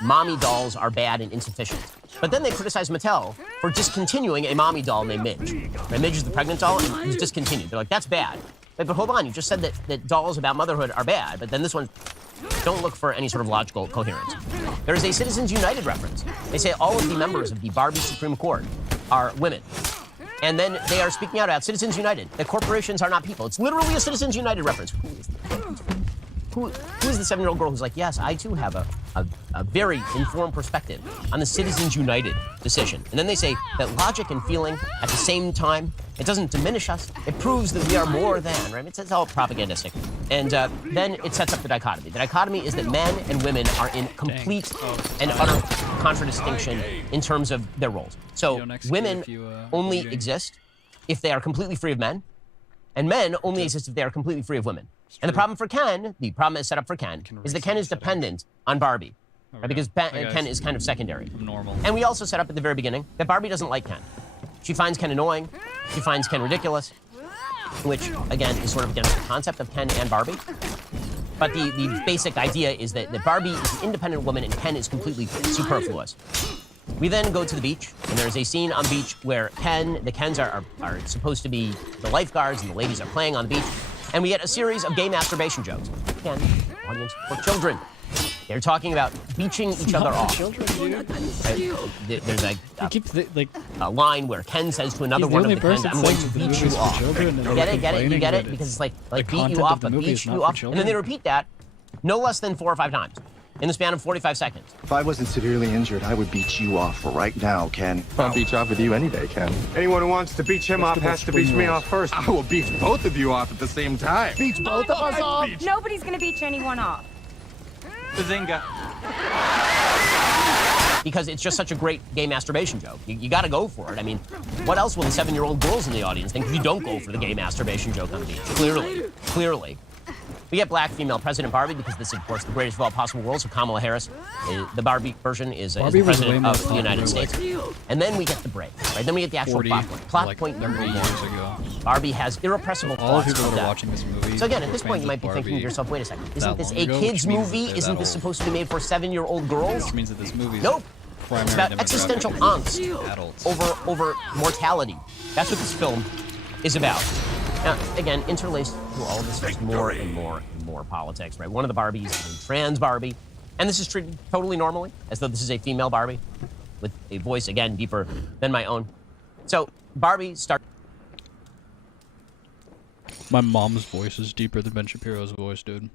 mommy dolls are bad and insufficient. But then they criticize Mattel for discontinuing a mommy doll named Midge. Right? Midge is the pregnant doll, and it was discontinued. They're like, that's bad. But hold on, you just said that dolls about motherhood are bad, but then this one, don't look for any sort of logical coherence. There is a Citizens United reference. They say all of the members of the Barbie Supreme Court are women. And then they are speaking out about Citizens United, that corporations are not people. It's literally a Citizens United reference. Who is the 7-year-old girl who's like, yes, I too have a very informed perspective on the Citizens United decision. And then they say that logic and feeling at the same time, it doesn't diminish us. It proves that we are more than, right? It's all propagandistic. And then it sets up the dichotomy. The dichotomy is that men and women are in complete and utter contradistinction in terms of their roles. So women only exist if they are completely free of men, and men only exist if they are completely free of women. And the problem for Ken, the problem is set up for Ken, is that Ken is dependent on Barbie. Right? Because Ken is kind of secondary. Normal. And we also set up at the very beginning that Barbie doesn't like Ken. She finds Ken annoying. She finds Ken ridiculous, which, again, is sort of against the concept of Ken and Barbie. But the basic idea is that Barbie is an independent woman and Ken is completely superfluous. We then go to the beach, and there's a scene on the beach where the Kens are supposed to be the lifeguards, and the ladies are playing on the beach. And we get a series of gay masturbation jokes. Again, audience for children. They're talking about beaching each other off. Children, dude. There's He keeps like a line where Ken says to another he's the one only of the Kens, person I'm going saying to the beat movie's you for off. children. And You they're get it? You get it? complaining Because it's like the beat you content off, of the but movie beat is not you for off. And then they children. repeat that no less than 4 or 5 times in the span of 45 seconds. If I wasn't severely injured, I would beat you off right now, Ken. I'll beat you off with you any day, Ken. Anyone who wants to beat him off has to beat me off first. I will beat both of you off at the same time. Beat both of us off. Nobody's gonna beat anyone off. Bazinga. Because it's just such a great gay masturbation joke. You got to go for it. I mean, what else will the 7-year-old girls in the audience think if you don't go for the gay masturbation joke on the beach? Clearly. We get black female President Barbie because this is, of course, the greatest of all possible worlds. So Kamala Harris, the Barbie version, is the Barbie was way president more of the United popular, States. And then we get the break, right? Then we get the actual 40, plot point. Plot like point number 30 one. years ago. Barbie has irrepressible All the thoughts people of that are death. watching this movie. So again, at were this point, fans you might of be thinking to Barbie yourself, wait a second, isn't that this long a ago, kid's which means movie? that Isn't they're this that supposed to be made for 7-year-old girls? Which means that this movie is Nope. primary It's about demographic existential is angst adults. over mortality. That's what this film is about. Now, again, interlaced through all of this is more and more and more politics, right? One of the Barbies is a trans Barbie, and this is treated totally normally, as though this is a female Barbie with a voice, again, deeper than my own. So Barbie starts. My mom's voice is deeper than Ben Shapiro's voice, dude.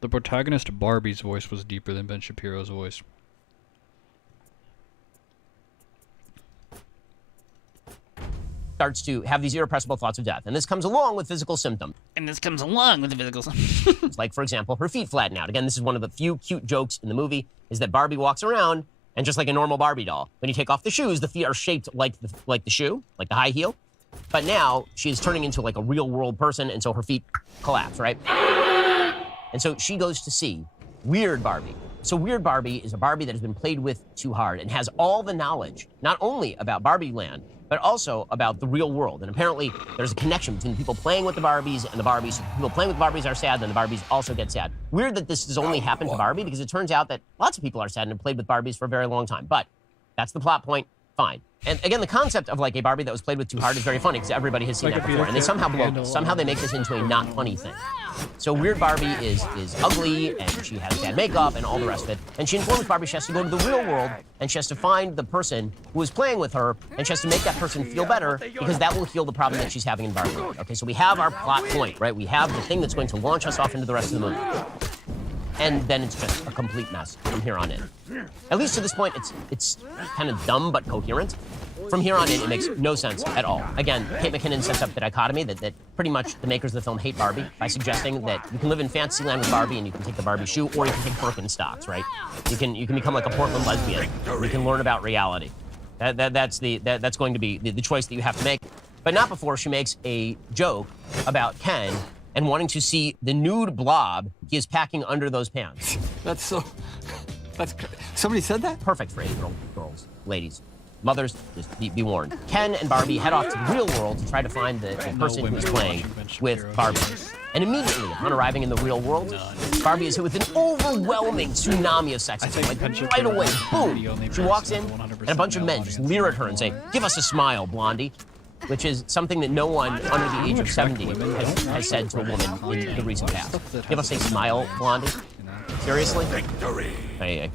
The protagonist of Barbie's voice was deeper than Ben Shapiro's voice. Starts to have these irrepressible thoughts of death, and this comes along with physical symptoms. Like, for example, her feet flatten out. Again, this is one of the few cute jokes in the movie, is that Barbie walks around, and just like a normal Barbie doll, when you take off the shoes, the feet are shaped like the shoe, like the high heel. But now she is turning into like a real world person, and so her feet collapse, right? And so she goes to see Weird Barbie. So Weird Barbie is a Barbie that has been played with too hard and has all the knowledge, not only about Barbie Land, but also about the real world. And apparently there's a connection between the people playing with the Barbies and the Barbies. People playing with Barbies are sad, then the Barbies also get sad. Weird that this has only happened to Barbie, because it turns out that lots of people are sad and have played with Barbies for a very long time. But that's the plot point, fine. And again, the concept of like a Barbie that was played with too hard is very funny, because everybody has seen Like that a before. And they Peter somehow Pan blow, somehow they make this into a not funny thing. So Weird Barbie is ugly, and she has bad makeup and all the rest of it. And she informs Barbie she has to go to the real world, and she has to find the person who is playing with her, and she has to make that person feel better, because that will heal the problem that she's having in Barbie Land. Okay, so we have our plot point, right? We have the thing that's going to launch us off into the rest of the movie. And then it's just a complete mess from here on in. At least to this point, it's kind of dumb but coherent. From here on in, it makes no sense at all. Again, Kate McKinnon sets up the dichotomy that pretty much the makers of the film hate Barbie by suggesting that you can live in Fantasyland with Barbie and you can take the Barbie shoe, or you can take Birkenstocks, right? You can become like a Portland lesbian. You can learn about reality. That's going to be the choice that you have to make. But not before she makes a joke about Ken and wanting to see the nude blob he is packing under those pants. Somebody said that? Perfect for 8-year-old girls, ladies. Mothers, just be warned. Ken and Barbie head off to the real world to try to find the person who's playing with Barbie. And immediately, upon arriving in the real world, Barbie is hit with an overwhelming tsunami of sexism. Like, right away, boom! She walks in, and a bunch of men just leer at her and say, "Give us a smile, Blondie," which is something that no one under the age of 70 has said to a woman in the recent past. Give us a smile, Blondie? Seriously? Victory. Hey.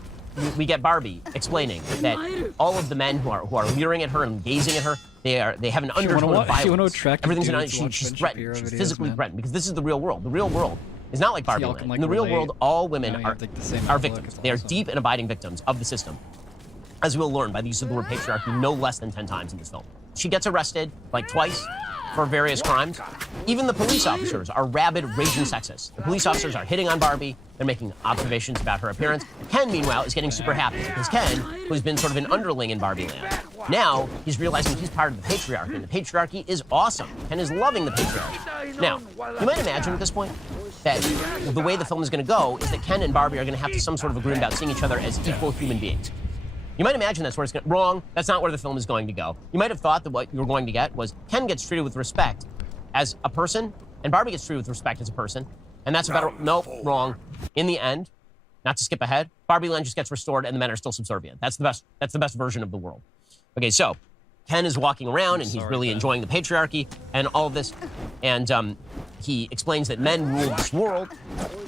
We get Barbie explaining that all of the men who are leering at her and gazing at her, they have an undertone of violence. Everything's she's threatened. She's physically threatened, because this is the real world. The real world is not like Barbie Land. In the real world, all women are victims. They are deep and abiding victims of the system, as we'll learn by the use of the word patriarchy no less than 10 times in this film. She gets arrested like twice for various crimes. Even the police officers are rabid, raging sexists. The police officers are hitting on Barbie. They're making observations about her appearance. Ken, meanwhile, is getting super happy, because Ken, who's been sort of an underling in Barbie Land, now he's realizing he's part of the patriarchy, and the patriarchy is awesome. Ken is loving the patriarchy. Now, you might imagine at this point that the way the film is going to go is that Ken and Barbie are going to have to some sort of agree about seeing each other as equal human beings. You might imagine that's where it's going. Wrong. That's not where the film is going to go. You might have thought that what you were going to get was Ken gets treated with respect as a person, and Barbie gets treated with respect as a person, and that's a better. Nope. Wrong. In the end, not to skip ahead, Barbie Land just gets restored, and the men are still subservient. That's the best. That's the best version of the world. Okay, so Ken is walking around and he's sorry, really Ben. enjoying the patriarchy and all of this. And he explains that men rule this world.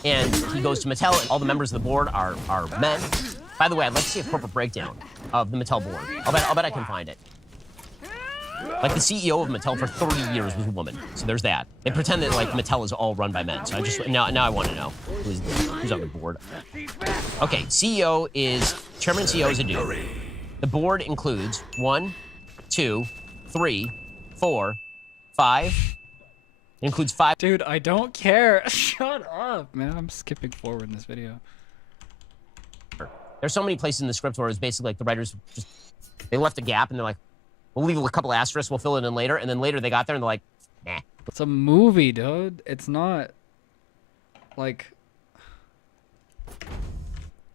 And he goes to Mattel, and all the members of the board are men. By the way, I'd like to see a corporate breakdown of the Mattel board. I'll bet I can find it. Like the CEO of Mattel for 30 years was a woman. So there's that. They pretend that like Mattel is all run by men. So now I want to know who's on the board. Okay, chairman and CEO is a dude. The board includes 1, 2, 3, 4, 5. It includes 5. Dude, I don't care. Shut up, man. I'm skipping forward in this video. There's so many places in the script where it's basically like the writers they left a gap and they're like, we'll leave a couple asterisks, we'll fill it in later, and then later they got there and they're like, nah. It's a movie, dude. It's not like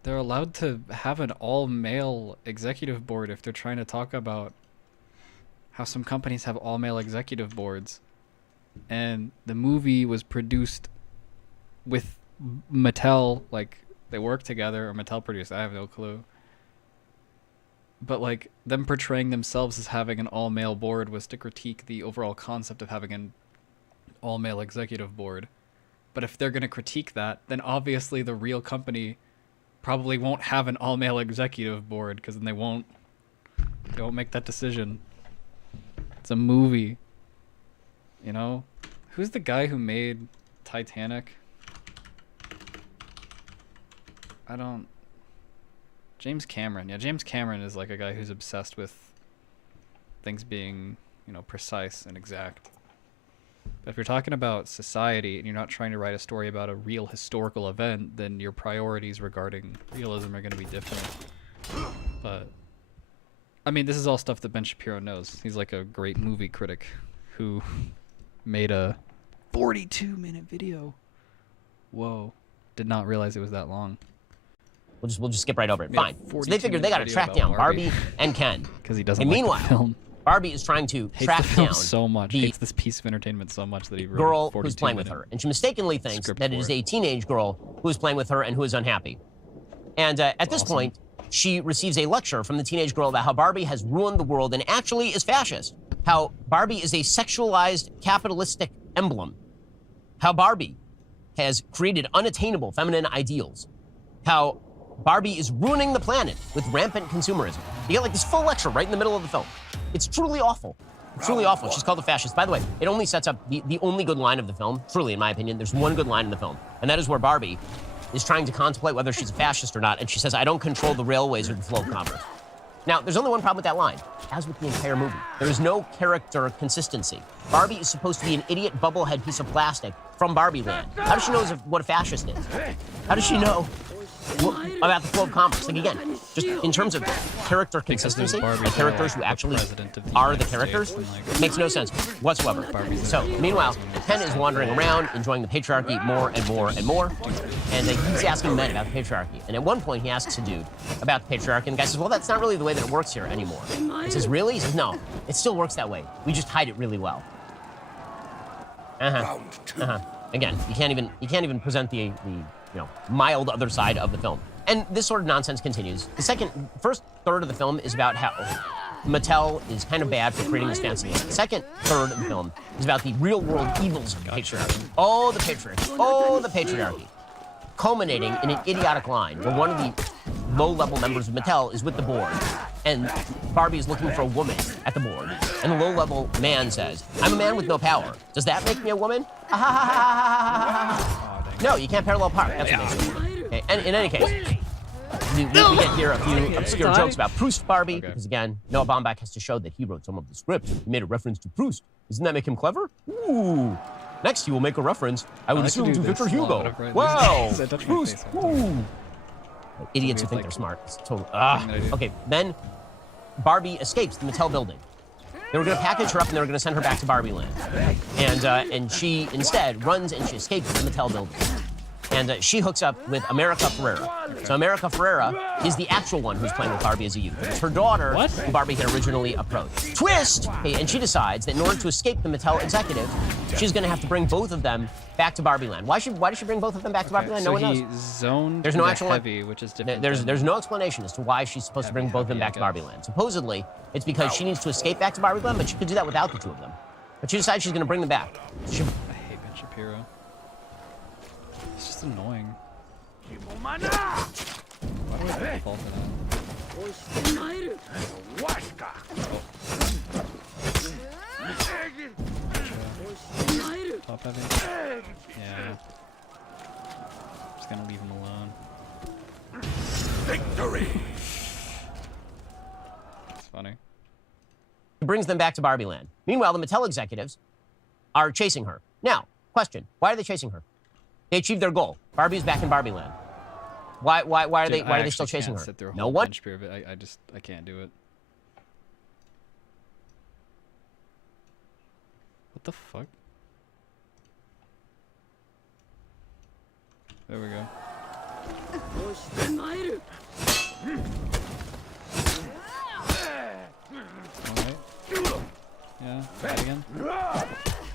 they're allowed to have an all-male executive board if they're trying to talk about how some companies have all-male executive boards. And the movie was produced with Mattel, like they work together, or Mattel produced, I have no clue. But like them portraying themselves as having an all-male board was to critique the overall concept of having an all-male executive board. But if they're going to critique that, then obviously the real company probably won't have an all-male executive board, because then they won't make that decision. It's a movie. You know? Who's the guy who made Titanic? James Cameron. Yeah, James Cameron is like a guy who's obsessed with things being, you know, precise and exact. But if you're talking about society and you're not trying to write a story about a real historical event, then your priorities regarding realism are going to be different. But, I mean, this is all stuff that Ben Shapiro knows. He's like a great movie critic who made a 42-minute video. Whoa. Did not realize it was that long. We'll just skip right over it. Yeah, Fine. So they figured they got to track down Barbie and Ken. Because he doesn't and like meanwhile, the film. Barbie is trying to Hates track the film down so much. the Hates this piece of entertainment so much that he wrote girl a 42 who's playing with minute her. And she mistakenly thinks script that it for is it. a teenage girl who is playing with her and who is unhappy. And at this Awesome. point, she receives a lecture from the teenage girl about how Barbie has ruined the world and actually is fascist. How Barbie is a sexualized capitalistic emblem. How Barbie has created unattainable feminine ideals. How Barbie is ruining the planet with rampant consumerism. You get like this full lecture right in the middle of the film. It's truly awful. It's truly awful. She's called a fascist. By the way, it only sets up the only good line of the film. Truly, in my opinion, there's one good line in the film. And that is where Barbie is trying to contemplate whether she's a fascist or not. And she says, I don't control the railways or the flow of commerce. Now, there's only one problem with that line. As with the entire movie, there is no character consistency. Barbie is supposed to be an idiot bubblehead piece of plastic from Barbie Land. How does she know what a fascist is? How does she know about the flow of commerce? Like, again, just in terms of character consistency, Barbie and characters who the actually president of the are the United characters, States and, like, makes no sense whatsoever. So, meanwhile, Ken is wandering around, enjoying the patriarchy more and more and more, and he's asking men about the patriarchy. And at one point, he asks a dude about the patriarchy, and the guy says, well, that's not really the way that it works here anymore. He says, really? He says, no, it still works that way. We just hide it really well. Round 2. Again, you can't even present the mild other side of the film. And this sort of nonsense continues. The first third of the film is about how Mattel is kind of bad for creating this fantasy land. The second third of the film is about the real world evils of the patriarchy. Oh, the patriarchy. Oh, the patriarchy. Culminating in an idiotic line where one of the low-level members of Mattel is with the board, and Barbie is looking for a woman at the board. And the low-level man says, I'm a man with no power. Does that make me a woman? No, you can't parallel park. That's what makes you a woman. Okay, and in any case, we get here a few obscure jokes about Proust Barbie, because again, Noah Baumbach has to show that he wrote some of the script. He made a reference to Proust. Doesn't that make him clever? Ooh. Next, he will make a reference, I would assume, to Victor Hugo. Wow. Proust. Ooh. Idiots who think they're smart. It's totally. Okay, then Barbie escapes the Mattel building. They were going to package her up and they were going to send her back to Barbie Land. And she instead runs and she escapes the Mattel building. And she hooks up with America Ferrera. So America Ferrera is the actual one who's playing with Barbie as a youth. It's her daughter who Barbie had originally approached. Twist! And she decides that in order to escape the Mattel executive, she's going to have to bring both of them back to Barbie Land. Why does she bring both of them back to Barbie Land? No one knows. Zoned There's no the actual heavy, which is different. There's no explanation as to why she's supposed to bring both of them back to Barbie Land. Supposedly, it's because she needs to escape back to Barbie Land, but she could do that without the two of them. But she decides she's going to bring them back. I hate Ben Shapiro. It's just annoying. Why do I default to that? Top heavy? Yeah. Just gonna leave him alone. Victory! It's funny. She brings them back to Barbie Land. Meanwhile, the Mattel executives are chasing her. Now, question, why are they chasing her? They achieved their goal. Barbie's back in Barbie Land. Why are they still chasing her? No one. I can't do it. What the fuck? There we go. Alright. Yeah, try it again.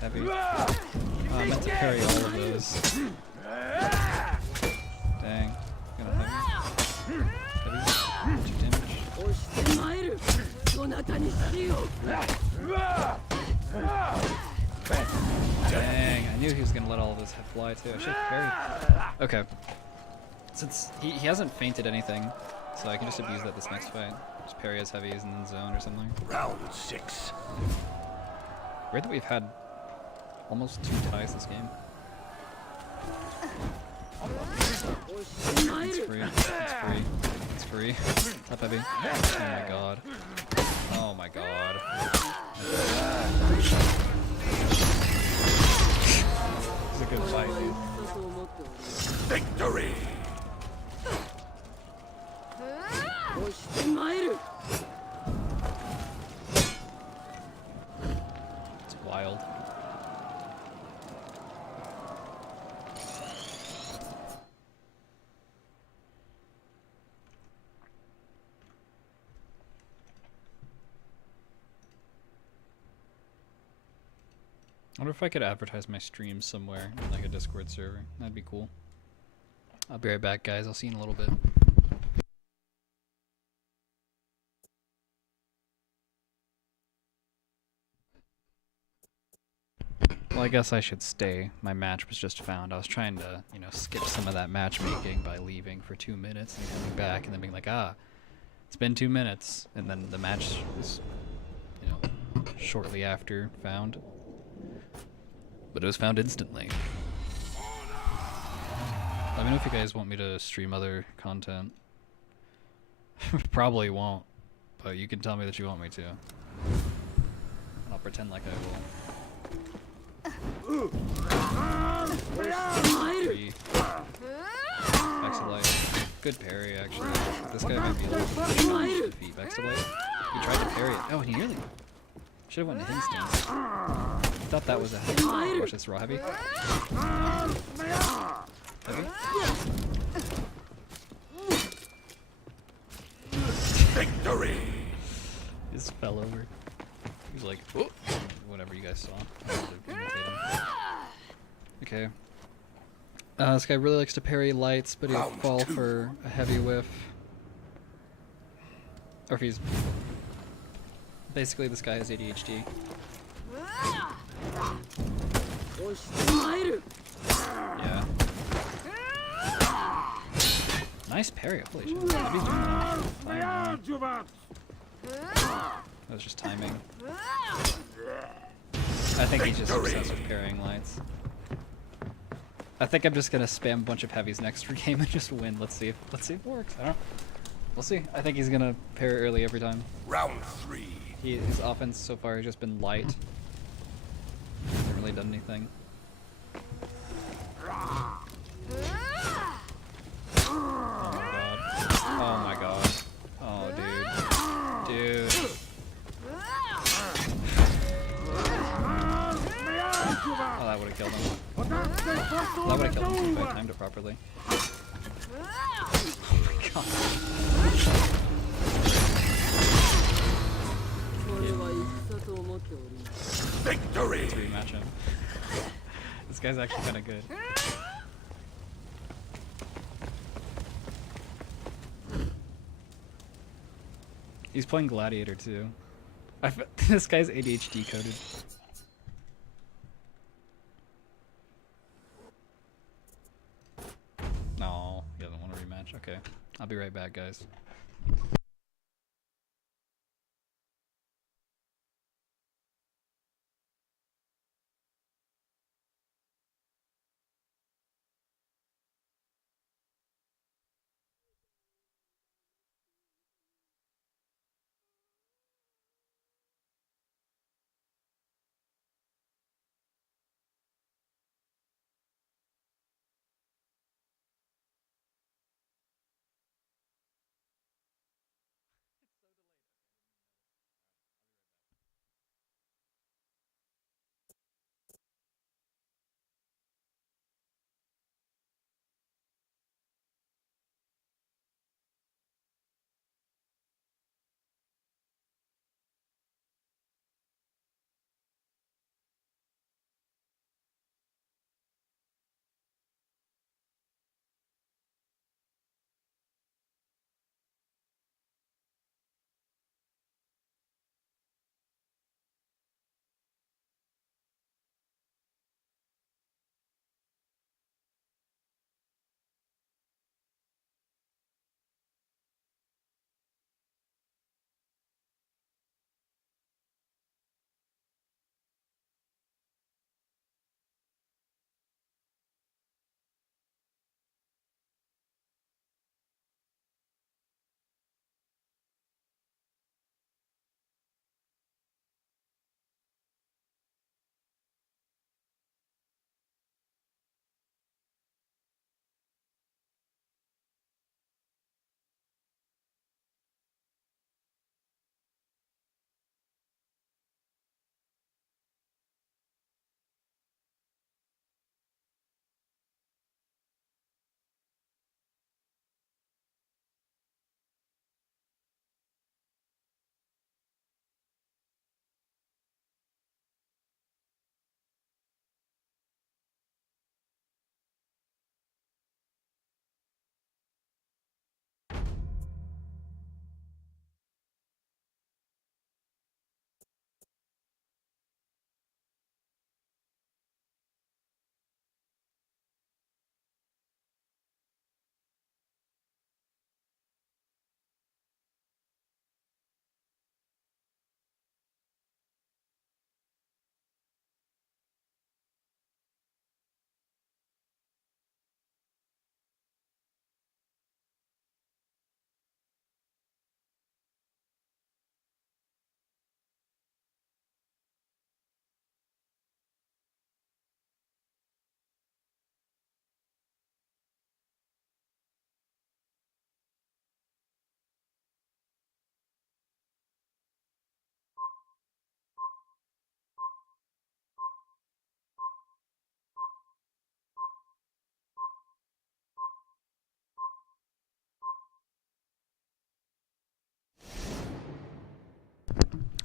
Heavy. Oh, I meant to parry all of those. Dang. Got a heavy. Heavy. 2 damage. Dang, I knew he was gonna let all of this fly too. I should parry. Okay. Since he hasn't fainted anything, so I can just abuse that this next fight. Just parry as heavies and then zone or something. Round 6. Weird that we've had almost 2 ties this game. It's free. It's free. It's free. Top heavy. Oh my god. Oh my god. It's a good fight, dude. Victory! It's wild. I wonder if I could advertise my stream somewhere in like a Discord server. That'd be cool. I'll be right back, guys. I'll see you in a little bit. Well, I guess I should stay. My match was just found. I was trying to, you know, skip some of that matchmaking by leaving for 2 minutes and coming back and then being like, ah, it's been 2 minutes. And then the match was, you know, shortly after found. But it was found instantly. Let me know if you guys want me to stream other content. Probably won't, but you can tell me that you want me to. I'll pretend like I will. Free. Vexilite. Good parry, actually. This guy might be a little difficult to defeat. Vexilite. He tried to parry it. Oh, and he nearly... Should've went to instance. I thought that was a heavy. Watch this raw heavy. Heavy. Victory! He just fell over. He was like, whoop, whatever you guys saw. I wanted to imitate him. Okay. This guy really likes to parry lights, but he'll fall for a heavy whiff. Or if he's... Basically, this guy has ADHD. Yeah. Nice parry, holy shit. Heavy's doing that. That was just timing. I think he's just obsessed with parrying lights. I think I'm just gonna spam a bunch of heavies next game and just win. Let's see if it works. I don't know. We'll see. I think he's gonna parry early every time. Round 3. His offense so far has just been light. Hasn't really done anything. Oh my god. Oh, dude. Dude. Oh, that would have killed him. That would have killed him if I timed it properly. god. これは戦と思っております Victory! Let's rematch him. This guy's actually kind of good. He's playing Gladiator too. This guy's ADHD coded. No, he doesn't want to rematch. Okay, I'll be right back, guys.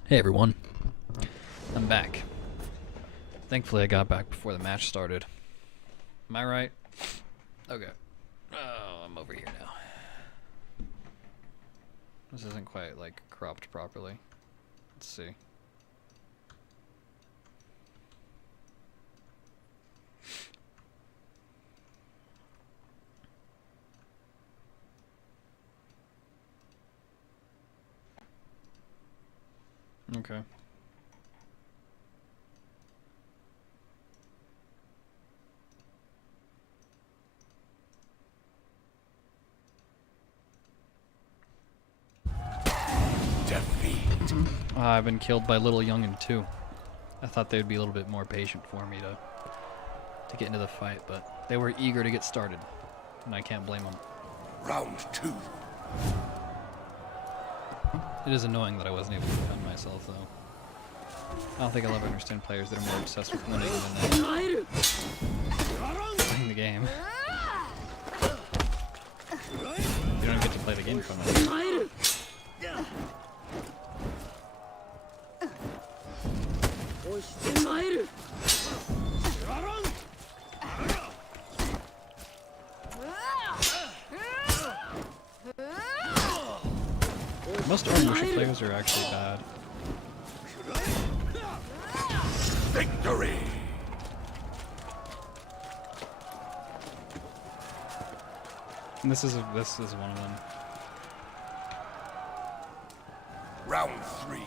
Hey everyone, I'm back. Thankfully I got back before the match started. Am I right? Okay. Oh, I'm over here now. This isn't quite like cropped properly. Let's see. Okay. Defeat. I've been killed by Little Youngin too. I thought they'd be a little bit more patient for me to get into the fight, but they were eager to get started, and I can't blame them. Round 2. It is annoying that I wasn't able to defend myself, though. I don't think I'll ever understand players that are more obsessed with winning than playing the game. You don't get to play play the game from it. Most Onimusha players are actually bad. Victory! And this is one of them. Round 3.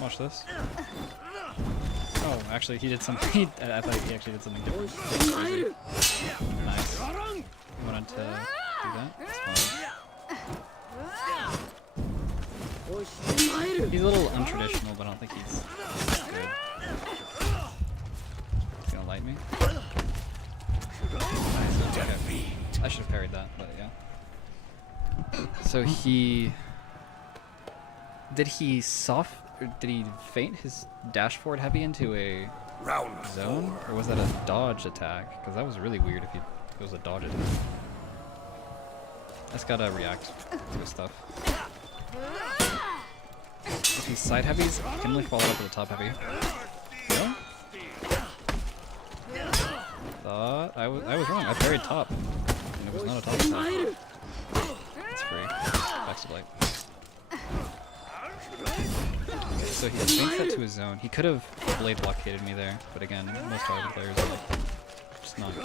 Watch this. Oh, actually, he did something. I thought he actually did something different. Nice. You wanted to do that? That's fine. He's a little untraditional, but I don't think he's good. He's gonna light me. Nice. Okay. I should have parried that, but yeah. So did he feint his dash forward heavy into a Round zone, 4. or was that a dodge attack? Because that was really weird if it was a dodge attack. I just gotta react to his stuff. If he side heavies, he can only follow up with a top heavy. No? Thought I was wrong. I parried top, and it was not a top attack. It's free. Back to blight. Okay, so he feints that to his zone. He could have blade blockaded me there, but again, most Arden players are like just not good.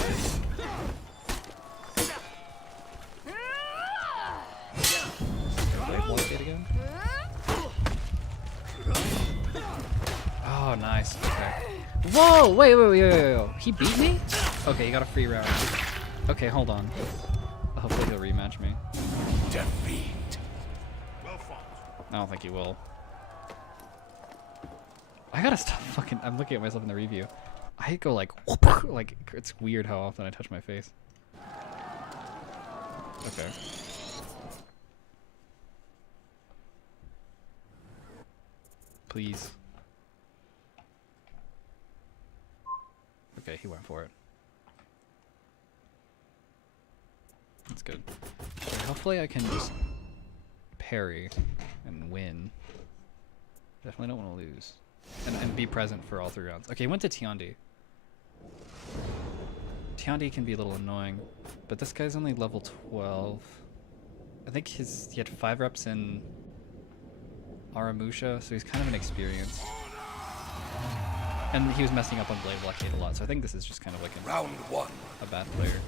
Blade blockade again? Oh, nice. Okay. Whoa! Wait. He beat me? Okay, he got a free round. Okay, hold on. Hopefully he'll rematch me. Defeat. I don't think he will. I gotta stop fucking. I'm looking at myself in the review. I go like, whoop, like it's weird how often I touch my face. Okay. Please. Okay, he went for it. That's good. Okay, hopefully I can just parry and win. Definitely don't want to lose. And be present for all 3 rounds. Okay, he went to Tiandi. Tiandi can be a little annoying, but this guy's only level 12. I think he had 5 reps in Aramusha, so he's kind of inexperienced. And he was messing up on Blade Blockade a lot, so I think this is just kind of like Round 1. a bad player.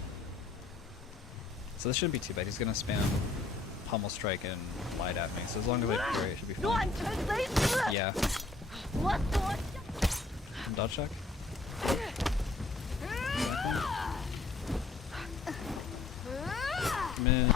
So this shouldn't be too bad. He's gonna spam Pummel Strike and Light at me, so as long as I parry, it should be fine. Yeah. Dodge check. Mid.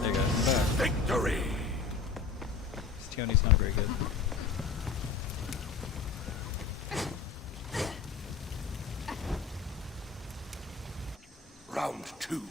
There you go. I'm back. Victory. Tiondi's not very good. Round 2.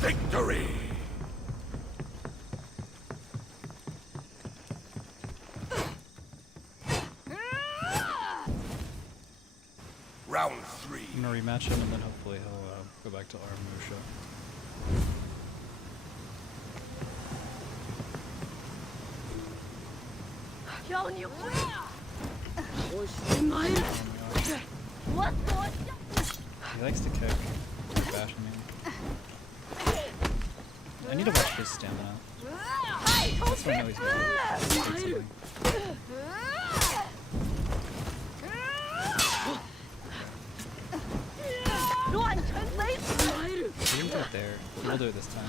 Victory. Round 3. I'm gonna rematch him and then hopefully he'll go back to Aramusha. He likes to kick. Bashing me. I need to watch his stamina. That's why I know he's good. We didn't do it there. We'll do it this time.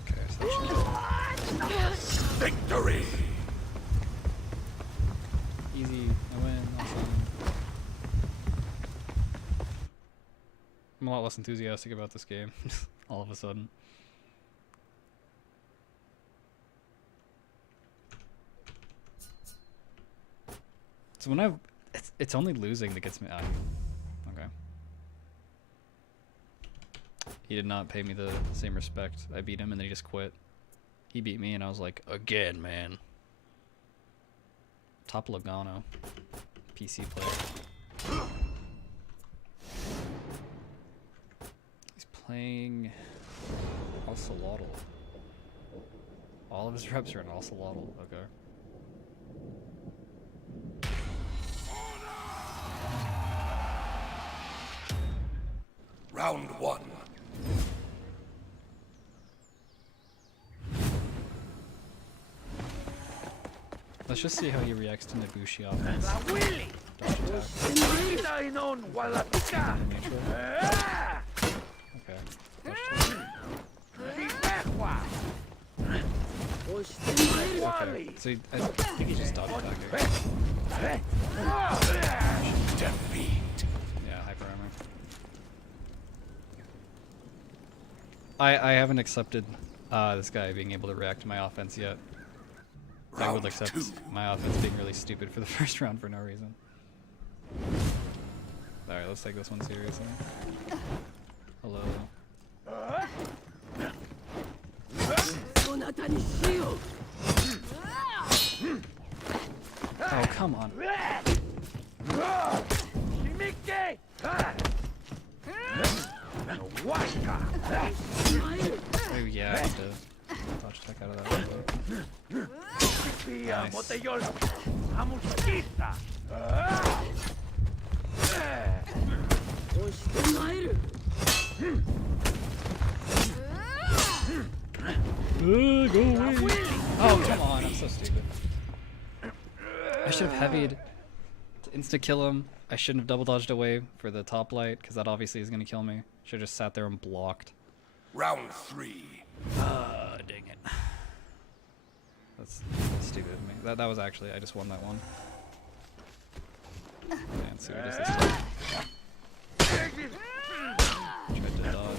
Okay, so that should Victory! be easy. I win. Awesome. I'm a lot less enthusiastic about this game. All of a sudden. So when it's only losing that gets me. Okay. He did not pay me the same respect. I beat him and then he just quit. He beat me and I was like, again, man. Top Logano. PC player. He's playing Ocelotl. All of his reps are in Ocelotl. Okay. Round 1. Let's just see how he reacts to Nobushi offense. Okay. Okay. So I think he just dodge attack here. Defeat. Yeah, hyper armor. I haven't accepted this guy being able to react to my offense yet. I would accept my offense being really stupid for the first round for no reason. Alright, let's take this one seriously. Hello. Oh, come on. Oh yeah, I have to dodge attack out of that. Go away! Oh, come on, I'm so stupid. I should have heavied to insta-kill him. I shouldn't have double dodged away for the top light, because that obviously is going to kill me. Should have just sat there and blocked. Round 3. Dang it. That's stupid of me. That was actually, I just won that one. Man, see what it is this time. Tried to dodge.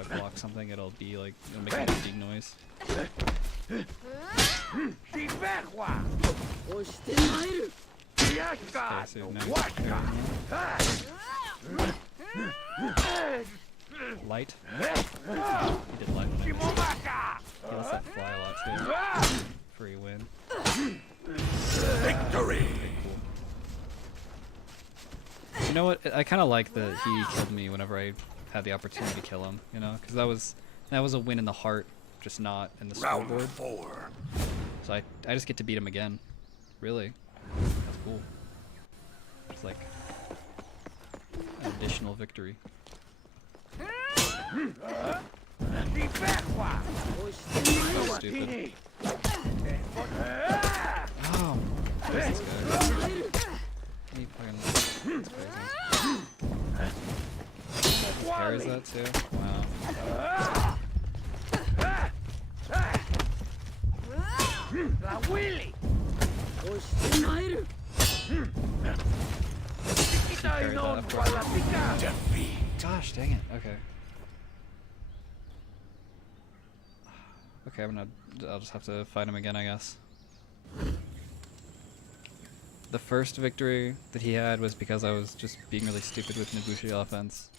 If I block something, it'll be like, it'll make a big noise. Okay, so light. He did light when he lets that fly a lot too. Free win. Victory! You know what? I kind of like that he killed me whenever I had the opportunity to kill him. You know, because that was a win in the heart, just not in the scoreboard. Round 4. So I just get to beat him again. Really, that's cool. It's like an additional victory. So stupid. Oh, this guy. He fucking, that's crazy. Parries that too? Wow. Parry that, of course. Defeat. Gosh, dang it. Okay. Okay, I'll just have to fight him again, I guess. The first victory that he had was because I was just being really stupid with Nobushi offense.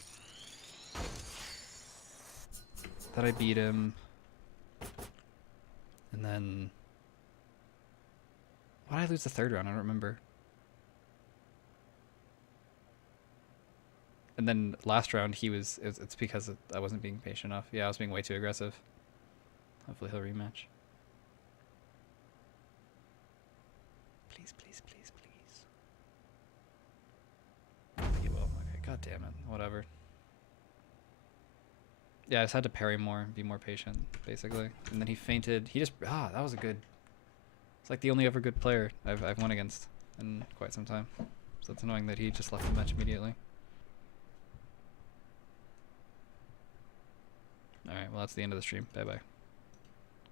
That I beat him. And then... why did I lose the third round? I don't remember. And then last round it's because I wasn't being patient enough. Yeah, I was being way too aggressive. Hopefully he'll rematch. Please, please, please, please. God damn it. Whatever. Yeah, I just had to parry more, be more patient, basically. And then he fainted. He just that was a good. It's like the only ever good player I've won against in quite some time. So it's annoying that he just left the match immediately. Alright, well that's the end of the stream. Bye bye.